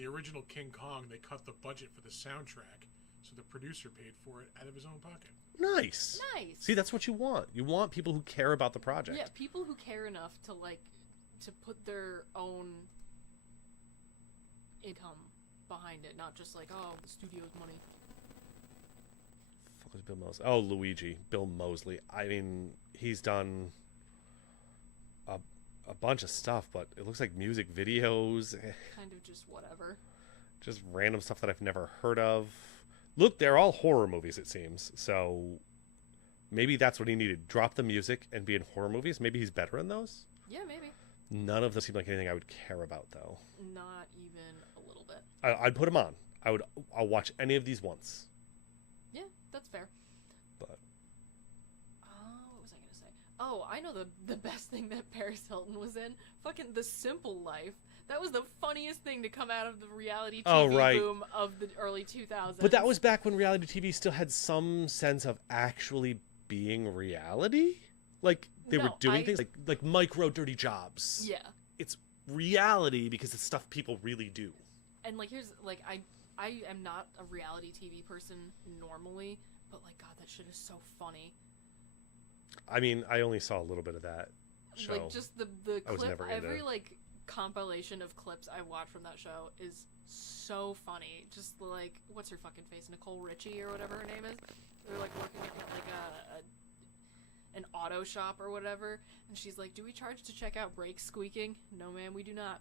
The original King Kong, they cut the budget for the soundtrack, so the producer paid for it out of his own pocket. Nice. Nice. See, that's what you want. You want people who care about the project. Yeah, people who care enough to to put their own income behind it, not just like, oh, the studio's money. Fuck was Bill Mosley? Oh, Luigi, Bill Mosley. I mean, he's done a bunch of stuff, but it looks like music videos. Kind of just whatever. Just random stuff that I've never heard of. Look, they're all horror movies, it seems. So maybe that's what he needed. Drop the music and be in horror movies. Maybe he's better in those. Yeah, maybe. None of them seem like anything I would care about, though. Not even a little bit. I'd put them on. I'll watch any of these once. Yeah, that's fair. But What was I gonna say? Oh, I know the best thing that Paris Hilton was in. Fucking The Simple Life. That was the funniest thing to come out of the reality TV boom of the early 2000s. But that was back when reality TV still had some sense of actually being reality. Like they were doing things like micro dirty jobs. Yeah. It's reality because it's stuff people really do. And here's I am not a reality TV person normally, but God, that shit is so funny. I mean, I only saw a little bit of that show. Just the I was clip, never into every compilation of clips I watch from that show is so funny. Just what's her fucking face, Nicole Richie or whatever her name is. They're working at an auto shop or whatever, and she's like, "Do we charge to check out brakes squeaking?" "No, ma'am, we do not.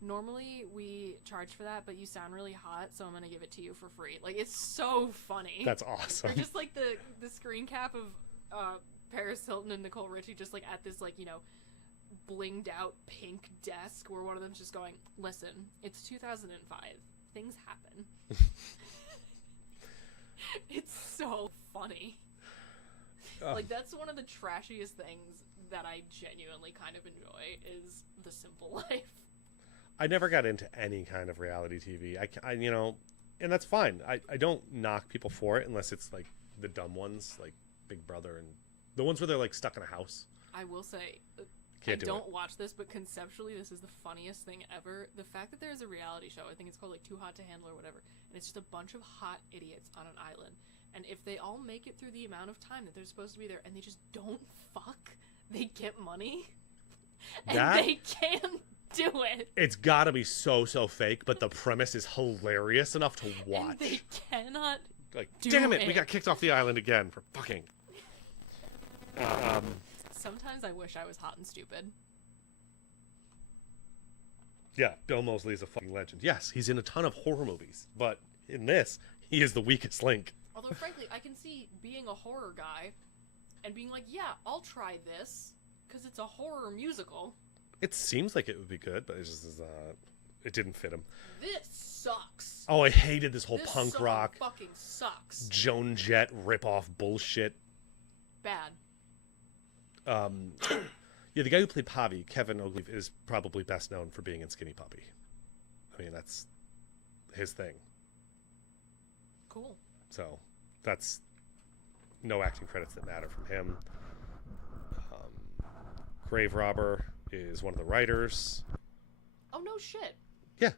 Normally we charge for that, but you sound really hot, so I'm gonna give it to you for free." It's so funny. That's awesome. Or just the screen cap of Paris Hilton and Nicole Richie just at this blinged out pink desk where one of them's just going, "Listen, it's 2005. Things happen." It's so funny. That's one of the trashiest things that I genuinely kind of enjoy is The Simple Life. I never got into any kind of reality TV. I and that's fine. I don't knock people for it unless it's the dumb ones, like Big Brother and the ones where they're stuck in a house. I will say, Can't do don't watch this, but conceptually this is the funniest thing ever. The fact that there's a reality show, I think it's called Too Hot to Handle or whatever, and it's just a bunch of hot idiots on an island. And if they all make it through the amount of time that they're supposed to be there and they just don't fuck, they get money. And they can do it. It's gotta be so fake, but the premise is hilarious enough to watch. And they cannot damn it, we got kicked off the island again for fucking. Sometimes I wish I was hot and stupid. Yeah, Bill Mosley is a fucking legend. Yes, he's in a ton of horror movies, but in this, he is the weakest link. Although, frankly, I can see being a horror guy and being like, yeah, I'll try this, because it's a horror musical. It seems like it would be good, but it just is it didn't fit him. This sucks. Oh, I hated this whole This punk song rock, fucking sucks. Joan Jett rip-off bullshit. Bad. Yeah, the guy who played Pavi, Kevin Ogilvie, is probably best known for being in Skinny Puppy. I mean, that's his thing. Cool. So, that's no acting credits that matter from him. Grave Robber is one of the writers. Oh, no shit. Yeah.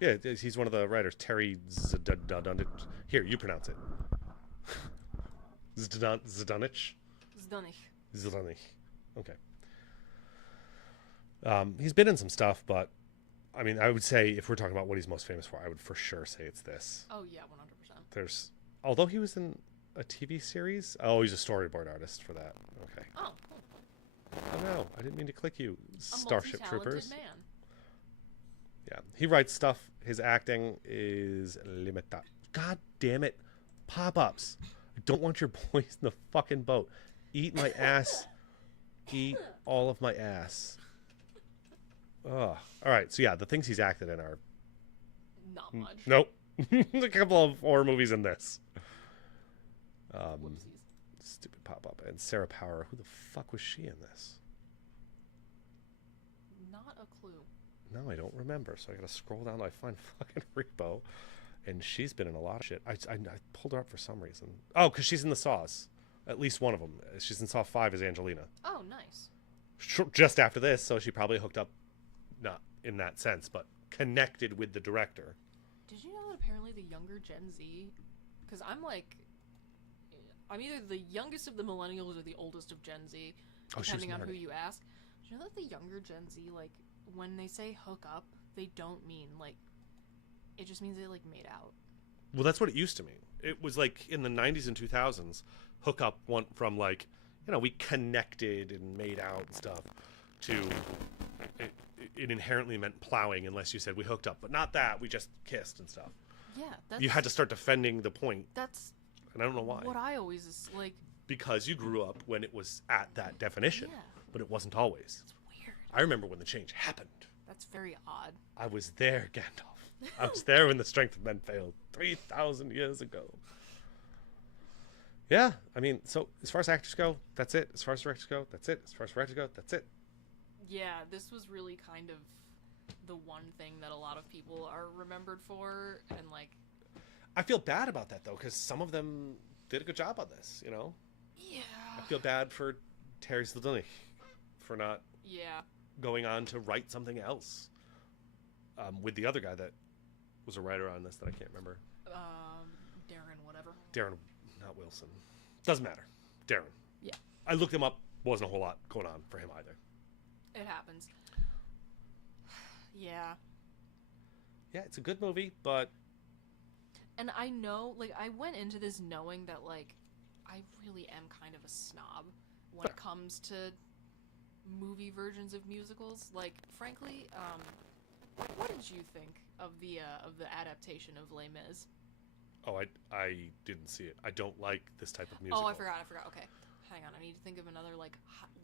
Yeah, he's one of the writers. Terry Zdunich. Here, you pronounce it. Zdunich? Zdunich. Okay. He's been in some stuff, but I mean, I would say if we're talking about what he's most famous for, I would for sure say it's this. Oh, yeah, 100%. Although he was in a TV series. Oh, he's a storyboard artist for that. Okay. Oh, cool. Oh no, I didn't mean to click you. A Starship multi-talented Troopers. man. Yeah, he writes stuff. His acting is limited. God damn it, pop-ups! I don't want your boys in the fucking boat. Eat my ass. Eat all of my ass. Ugh. All right, so yeah, the things he's acted in are Not much. nope. A couple of horror movies in this. Whoopsies. Stupid pop-up. And Sarah Power. Who the fuck was she in this? Not a clue. No, I don't remember. So I gotta scroll down till I find fucking Repo. And she's been in a lot of shit. I pulled her up for some reason. Oh, because she's in the Saws. At least one of them. She's in Saw 5 as Angelina. Oh, nice. Just after this, so she probably hooked up, not in that sense, but connected with the director. Did you know that apparently the younger Gen Z, because I'm either the youngest of the millennials or the oldest of Gen Z, depending on who you ask. Did you know that the younger Gen Z, like, when they say hook up, they don't mean, like, it just means they, like, made out. Well, that's what it used to mean. It was like in the 90s and 2000s, hook up went from, like, we connected and made out and stuff, to it inherently meant plowing unless you said we hooked up. But not that, we just kissed and stuff. Yeah, that's... You had to start defending the point. That's... And I don't know why. What I always is, like... Because you grew up when it was at that definition. Yeah. But it wasn't always. It's weird. I remember when the change happened. That's very odd. I was there, Gandalf. I was there when the strength of men failed 3,000 years ago. Yeah, I mean, so as far as actors go, that's it. As far as directors go, that's it. As far as directors go, that's it. Yeah, this was really kind of the one thing that a lot of people are remembered for, and, like... I feel bad about that, though, because some of them did a good job on this, Yeah. I feel bad for Terry Zdelik for not going on to write something else with the other guy that was a writer on this that I can't remember. Darren whatever. Darren, not Wilson. Doesn't matter. Darren. Yeah. I looked him up. Wasn't a whole lot going on for him either. It happens. Yeah. Yeah, it's a good movie, but... And I know, like, I went into this knowing that, like, I really am kind of a snob when it comes to movie versions of musicals. Like, frankly, what did you think of the adaptation of Les Mis? Oh, I didn't see it. I don't like this type of musical. Oh, I forgot. Okay. Hang on, I need to think of another, like,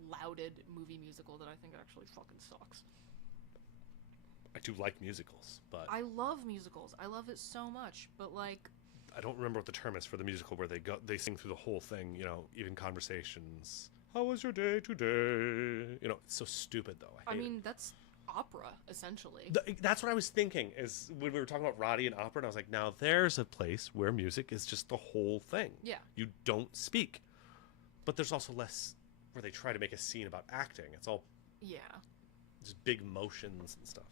lauded movie musical that I think actually fucking sucks. I do like musicals, but... I love musicals. I love it so much, but, like... I don't remember what the term is for the musical where they sing through the whole thing, even conversations. How was your day today? It's so stupid, though. I mean, that's opera, essentially. That's what I was thinking, is when we were talking about Roddy and opera, and I was like, now there's a place where music is just the whole thing. Yeah. You don't speak. But there's also less where they try to make a scene about acting. It's all... Yeah. Just big motions and stuff.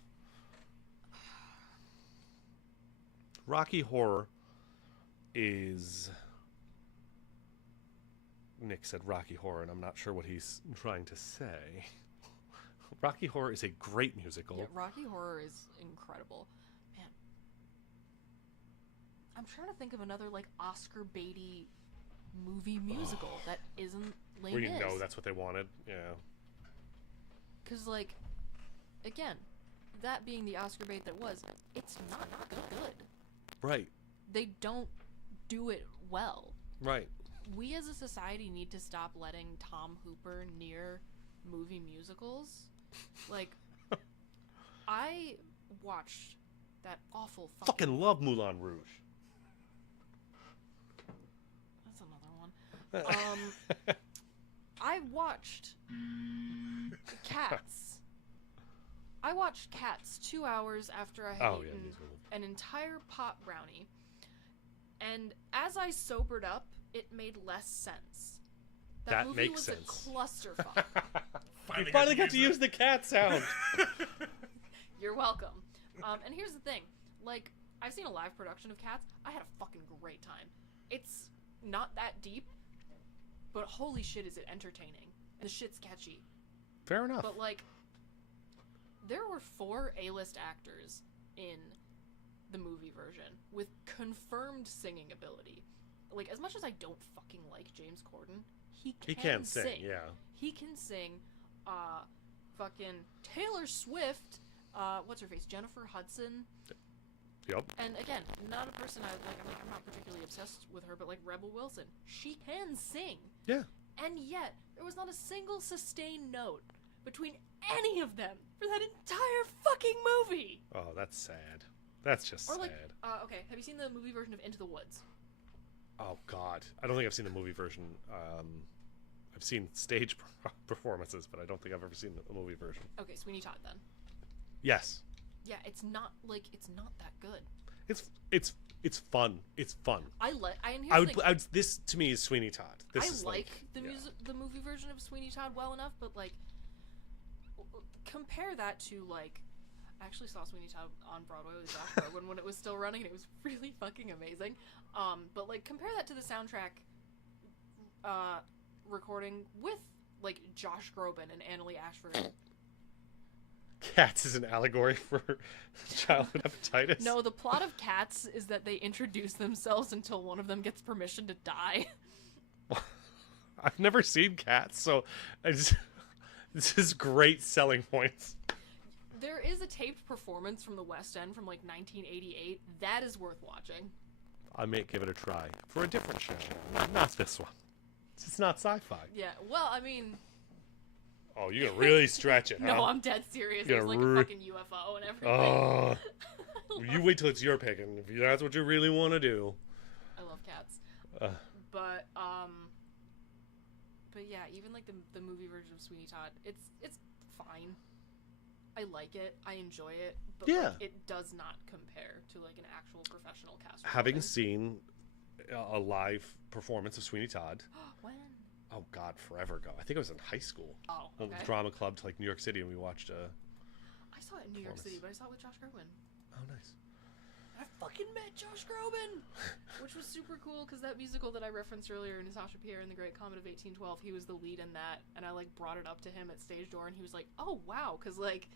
Rocky Horror is... Nick said Rocky Horror, and I'm not sure what he's trying to say. Rocky Horror is a great musical. Yeah, Rocky Horror is incredible. Man. I'm trying to think of another, like, Oscar baity movie musical that isn't Les Where Mis. you know that's what they wanted. Yeah. Because, like, again, that being the Oscar bait that was, it's not good. Right. They don't do it well. Right. We as a society need to stop letting Tom Hooper near movie musicals. Like, I watched that awful fucking love Moulin Rouge. That's another one. I watched Cats. I watched Cats 2 hours after I had eaten an entire pot brownie. And as I sobered up, it made less sense. That movie makes was sense. A clusterfuck. You finally got to use the cat sound. You're welcome. And here's the thing. Like, I've seen a live production of Cats. I had a fucking great time. It's not that deep, but holy shit is it entertaining. And the shit's catchy. Fair enough. But, like, there were 4 A-list actors in the movie version with confirmed singing ability. Like, as much as I don't fucking like James Corden, he can sing. Yeah. He can sing. Fucking Taylor Swift. What's her face? Jennifer Hudson. Yep. And again, not a person I'm not particularly obsessed with her, but like Rebel Wilson, she can sing. Yeah. And yet, there was not a single sustained note between any of them for that entire fucking movie. Oh, that's sad. That's just sad. Like, okay, have you seen the movie version of Into the Woods? Oh God, I don't think I've seen the movie version. I've seen stage performances, but I don't think I've ever seen the movie version. Okay, Sweeney Todd then. Yes. Yeah, it's not that good. It's fun. It's fun. This to me is Sweeney Todd. The movie version of Sweeney Todd well enough, but like compare that to like I actually saw Sweeney Todd on Broadway with Josh Groban when it was still running, and it was really fucking amazing. But like compare that to the soundtrack recording with like Josh Groban and Annalee Ashford. Cats is an allegory for childhood hepatitis. No, the plot of Cats is that they introduce themselves until one of them gets permission to die. I've never seen Cats, so this is great selling points. There is a taped performance from the West End from like 1988. That is worth watching. I may give it a try for a different show, not this one. It's not sci-fi. Yeah, well, I mean... Oh, you're gonna really stretch it, huh? No, I'm dead serious. You're There's like gonna a fucking UFO and everything. Oh, you wait till it's your pick, and if that's what you really want to do. I love Cats. Uh, But yeah, even like the movie version of Sweeney Todd, it's fine. I like it. I enjoy it. But Yeah. like, it does not compare to like an actual professional cast. Having recording. seen a live performance of Sweeney Todd, When? oh God, forever ago. I think it was in high school. Oh, Went okay. with drama club to like New York City, and we watched. I saw it in New York City, but I saw it with Josh Groban. Oh, nice. I fucking met Josh Groban, which was super cool because that musical that I referenced earlier, Natasha Pierre and the Great Comet of 1812, he was the lead in that, and I like brought it up to him at stage door, and he was like, "Oh wow," because like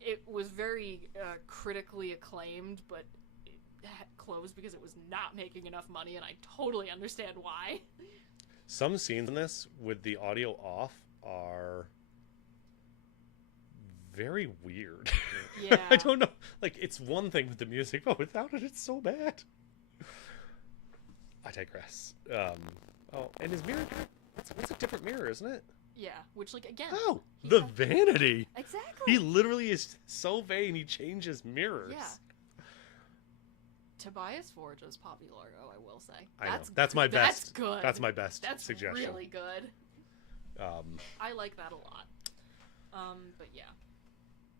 it was very critically acclaimed, but it had closed because it was not making enough money, and I totally understand why. Some scenes in this with the audio off are very weird. Yeah. I don't know. Like, it's one thing with the music, but without it, it's so bad. I digress. Oh, and his mirror, it's a different mirror, isn't it? Yeah, which like again. Oh, he the had- vanity. Exactly. He literally is so vain, he changes mirrors. Yeah. Tobias Forge's Poppy Largo, I will say. I know. That's my best. That's good. That's my best That's suggestion. really good. I like that a lot. But yeah,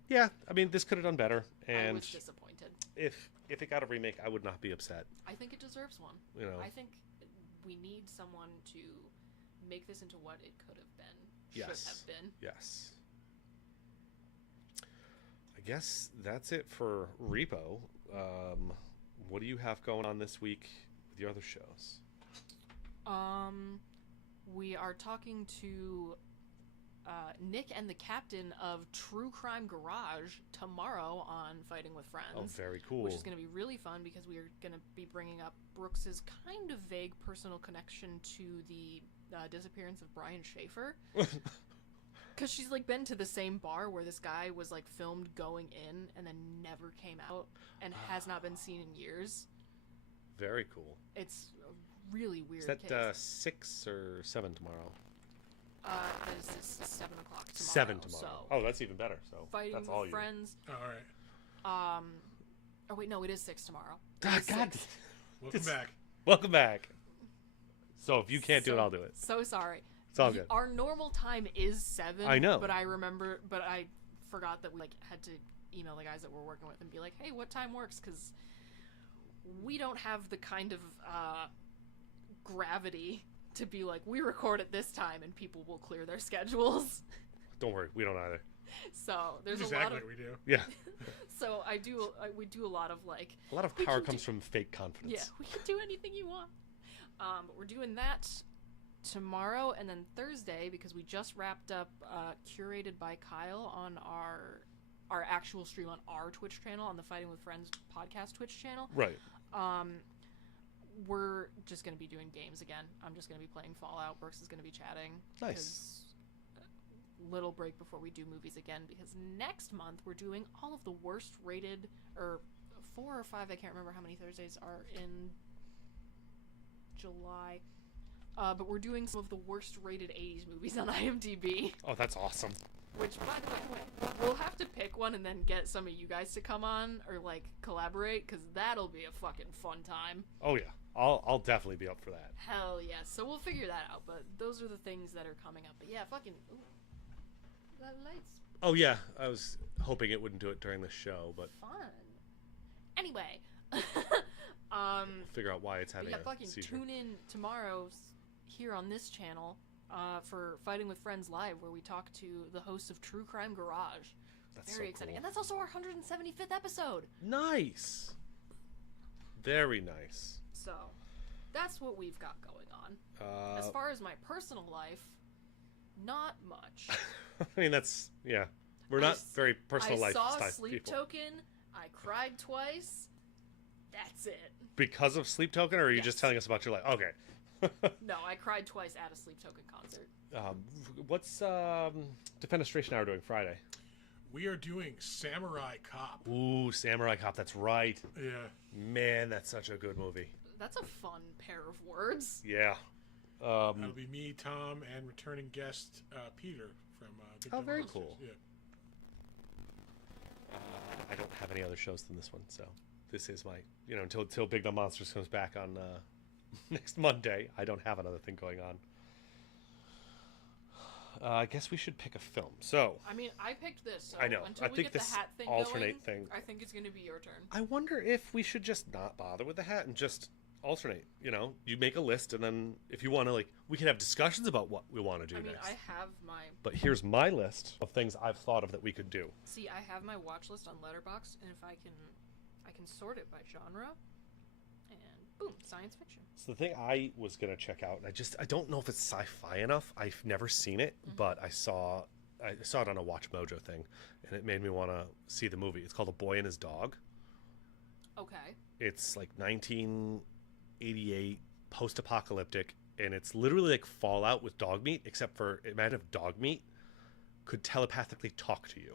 Yeah, I mean, this could have done better, I and was disappointed. if it got a remake, I would not be upset. I think it deserves one. You know, I think we need someone to make this into what it could have been, Yes. should have been. Yes. I guess that's it for Repo. What do you have going on this week with your other shows? We are talking to Nick and the captain of True Crime Garage tomorrow on Fighting with Friends. Oh, very cool. Which is going to be really fun because we are going to be bringing up Brooks's kind of vague personal connection to the disappearance of Brian Schaefer. Because she's like been to the same bar where this guy was like filmed going in and then never came out and has not been seen in years. Very cool. It's a really weird Is that case. 6 or 7 tomorrow? That is 7 o'clock tomorrow. 7 tomorrow. So Oh, that's even better. So Fighting that's with all you. Friends. All right. Oh wait, no, it is 6 tomorrow. It Ah, is God. 6. Welcome back. Welcome back. So if you can't do it, So- I'll do it. So sorry. It's all good. Our normal time is 7. I know. But I forgot that we like had to email the guys that we're working with and be like, hey, what time works? Because we don't have the kind of gravity to be like, we record at this time and people will clear their schedules. Don't worry, we don't either. So there's Just a lot act of like we do. Yeah. so we do a lot of like, A lot of We power can comes do- from fake confidence. yeah, we can do anything you want. But we're doing that tomorrow and then Thursday because we just wrapped up Curated by Kyle on our actual stream on our Twitch channel, on the Fighting with Friends podcast Twitch channel. Right. We're just going to be doing games again. I'm just going to be playing Fallout. Brooks is going to be chatting. Nice. 'cause little break before we do movies again because next month we're doing all of the worst rated, or 4 or 5, I can't remember how many Thursdays are in July. But we're doing some of the worst rated 80s movies on IMDb. Oh, that's awesome. Which, by the way, we'll have to pick one and then get some of you guys to come on or like collaborate because that'll be a fucking fun time. Oh yeah, I'll definitely be up for that. Hell yes. So we'll figure that out. But those are the things that are coming up. But yeah, fucking. Ooh, that lights Oh yeah, I was hoping it wouldn't do it during the show, but fun. Anyway, figure out why it's but having yeah, a fucking seizure. tune in tomorrow here on this channel for Fighting with Friends Live, where we talk to the hosts of True Crime Garage, That's Very so exciting. cool. And that's also our 175th episode. Nice. Very nice. So, that's what we've got going on. As far as my personal life, not much. I mean, that's, yeah. We're not very personal I life saw style Sleep people. Token. I cried twice. That's it. Because of Sleep Token, or are you Yes. just telling us about your life? Okay. No, I cried twice at a Sleep Token concert. What's Defenestration Hour doing Friday? We are doing Samurai Cop. Ooh, Samurai Cop. That's right. Yeah. Man, that's such a good movie. That's a fun pair of words. Yeah. That'll be me, Tom, and returning guest Peter from Big Dumb very Monsters. cool. Yeah. I don't have any other shows than this one, so this is my, until Big Dumb Monsters comes back on next Monday. I don't have another thing going on. I guess we should pick a film. So I mean, I picked this. So I know. Until I we think get this the hat thing alternate going, thing. I think it's going to be your turn. I wonder if we should just not bother with the hat and just alternate. You make a list, and then if you want to, we can have discussions about what we want to do I mean, next. I have my But here's my list of things I've thought of that we could do. see. I have my watch list on Letterboxd, and if I can sort it by genre, and boom, science fiction. So the thing I was gonna check out, and I don't know if it's sci-fi enough. I've never seen it, but I saw it on a Watch Mojo thing, and it made me want to see the movie. It's called A Boy and His Dog. Okay. It's like 1988, post-apocalyptic, and it's literally like Fallout with dog meat, except for imagine if dog meat could telepathically talk to you.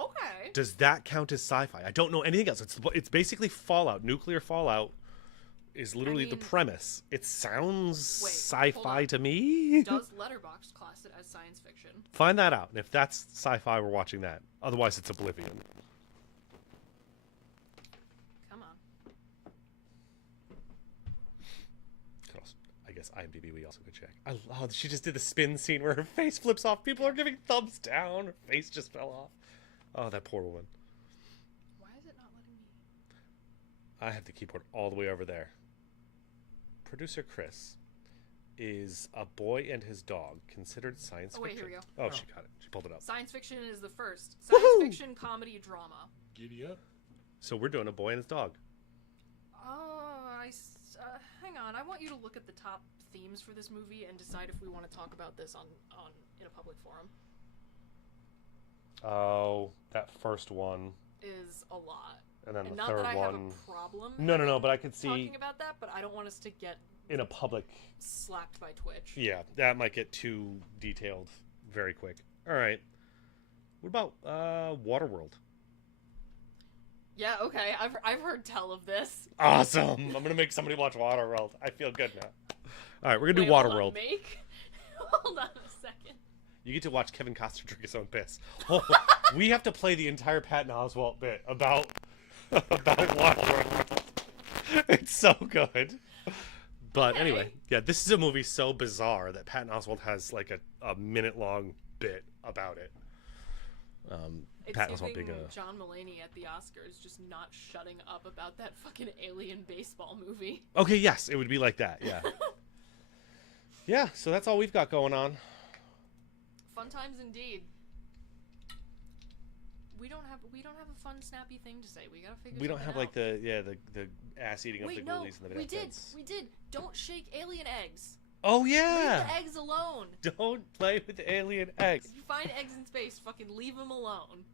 Okay. Does that count as sci-fi? I don't know anything else. It's basically Fallout. Nuclear Fallout is literally the mean- premise. It sounds Wait, sci-fi hold on. to me. Does Letterboxd class it as science fiction? Find that out. And if that's sci-fi, we're watching that. Otherwise, it's Oblivion. Come on. I guess IMDb we also could check. She just did the spin scene where her face flips off. People are giving thumbs down. Her face just fell off. Oh, that poor woman. Why is it not letting me? I have the keyboard all the way over there. Producer Chris, is A Boy and His Dog considered science Oh, wait, fiction? here we go. Oh, she got it. She pulled it up. Science fiction is the first. Science Woohoo! fiction, comedy, drama. Giddy up. So we're doing A Boy and His Dog. Hang on. I want you to look at the top themes for this movie and decide if we want to talk about this in a public forum. Oh, that first one. Is a lot. And then And the not third that I have one. a problem No, but I could see talking about that, but I don't want us to get in a public. slapped by Twitch. Yeah, that might get too detailed very quick. All right. What about Waterworld? Yeah, okay. I've heard tell of this. Awesome. I'm going to make somebody watch Waterworld. I feel good now. All right, we're going to do Wait, hold on, Waterworld. make? Hold on a second. You get to watch Kevin Costner drink his own piss. Oh, we have to play the entire Patton Oswalt bit about Waterworld. It's so good. But anyway, yeah, this is a movie so bizarre that Patton Oswalt has like a minute-long bit about it. It's Patton Oswalt giving being John Mulaney at the Oscars just not shutting up about that fucking alien baseball movie. Okay, yes, it would be like that, yeah. Yeah, so that's all we've got going on. Fun times indeed. We don't have a fun snappy thing to say. We gotta figure. We don't something have like out. the ass eating of the Wait, no, ghoulies and the we did. Vanettas. We did. Don't shake alien eggs. Oh Leave yeah. the eggs alone. Don't play with the alien eggs. If you find eggs in space, fucking leave them alone.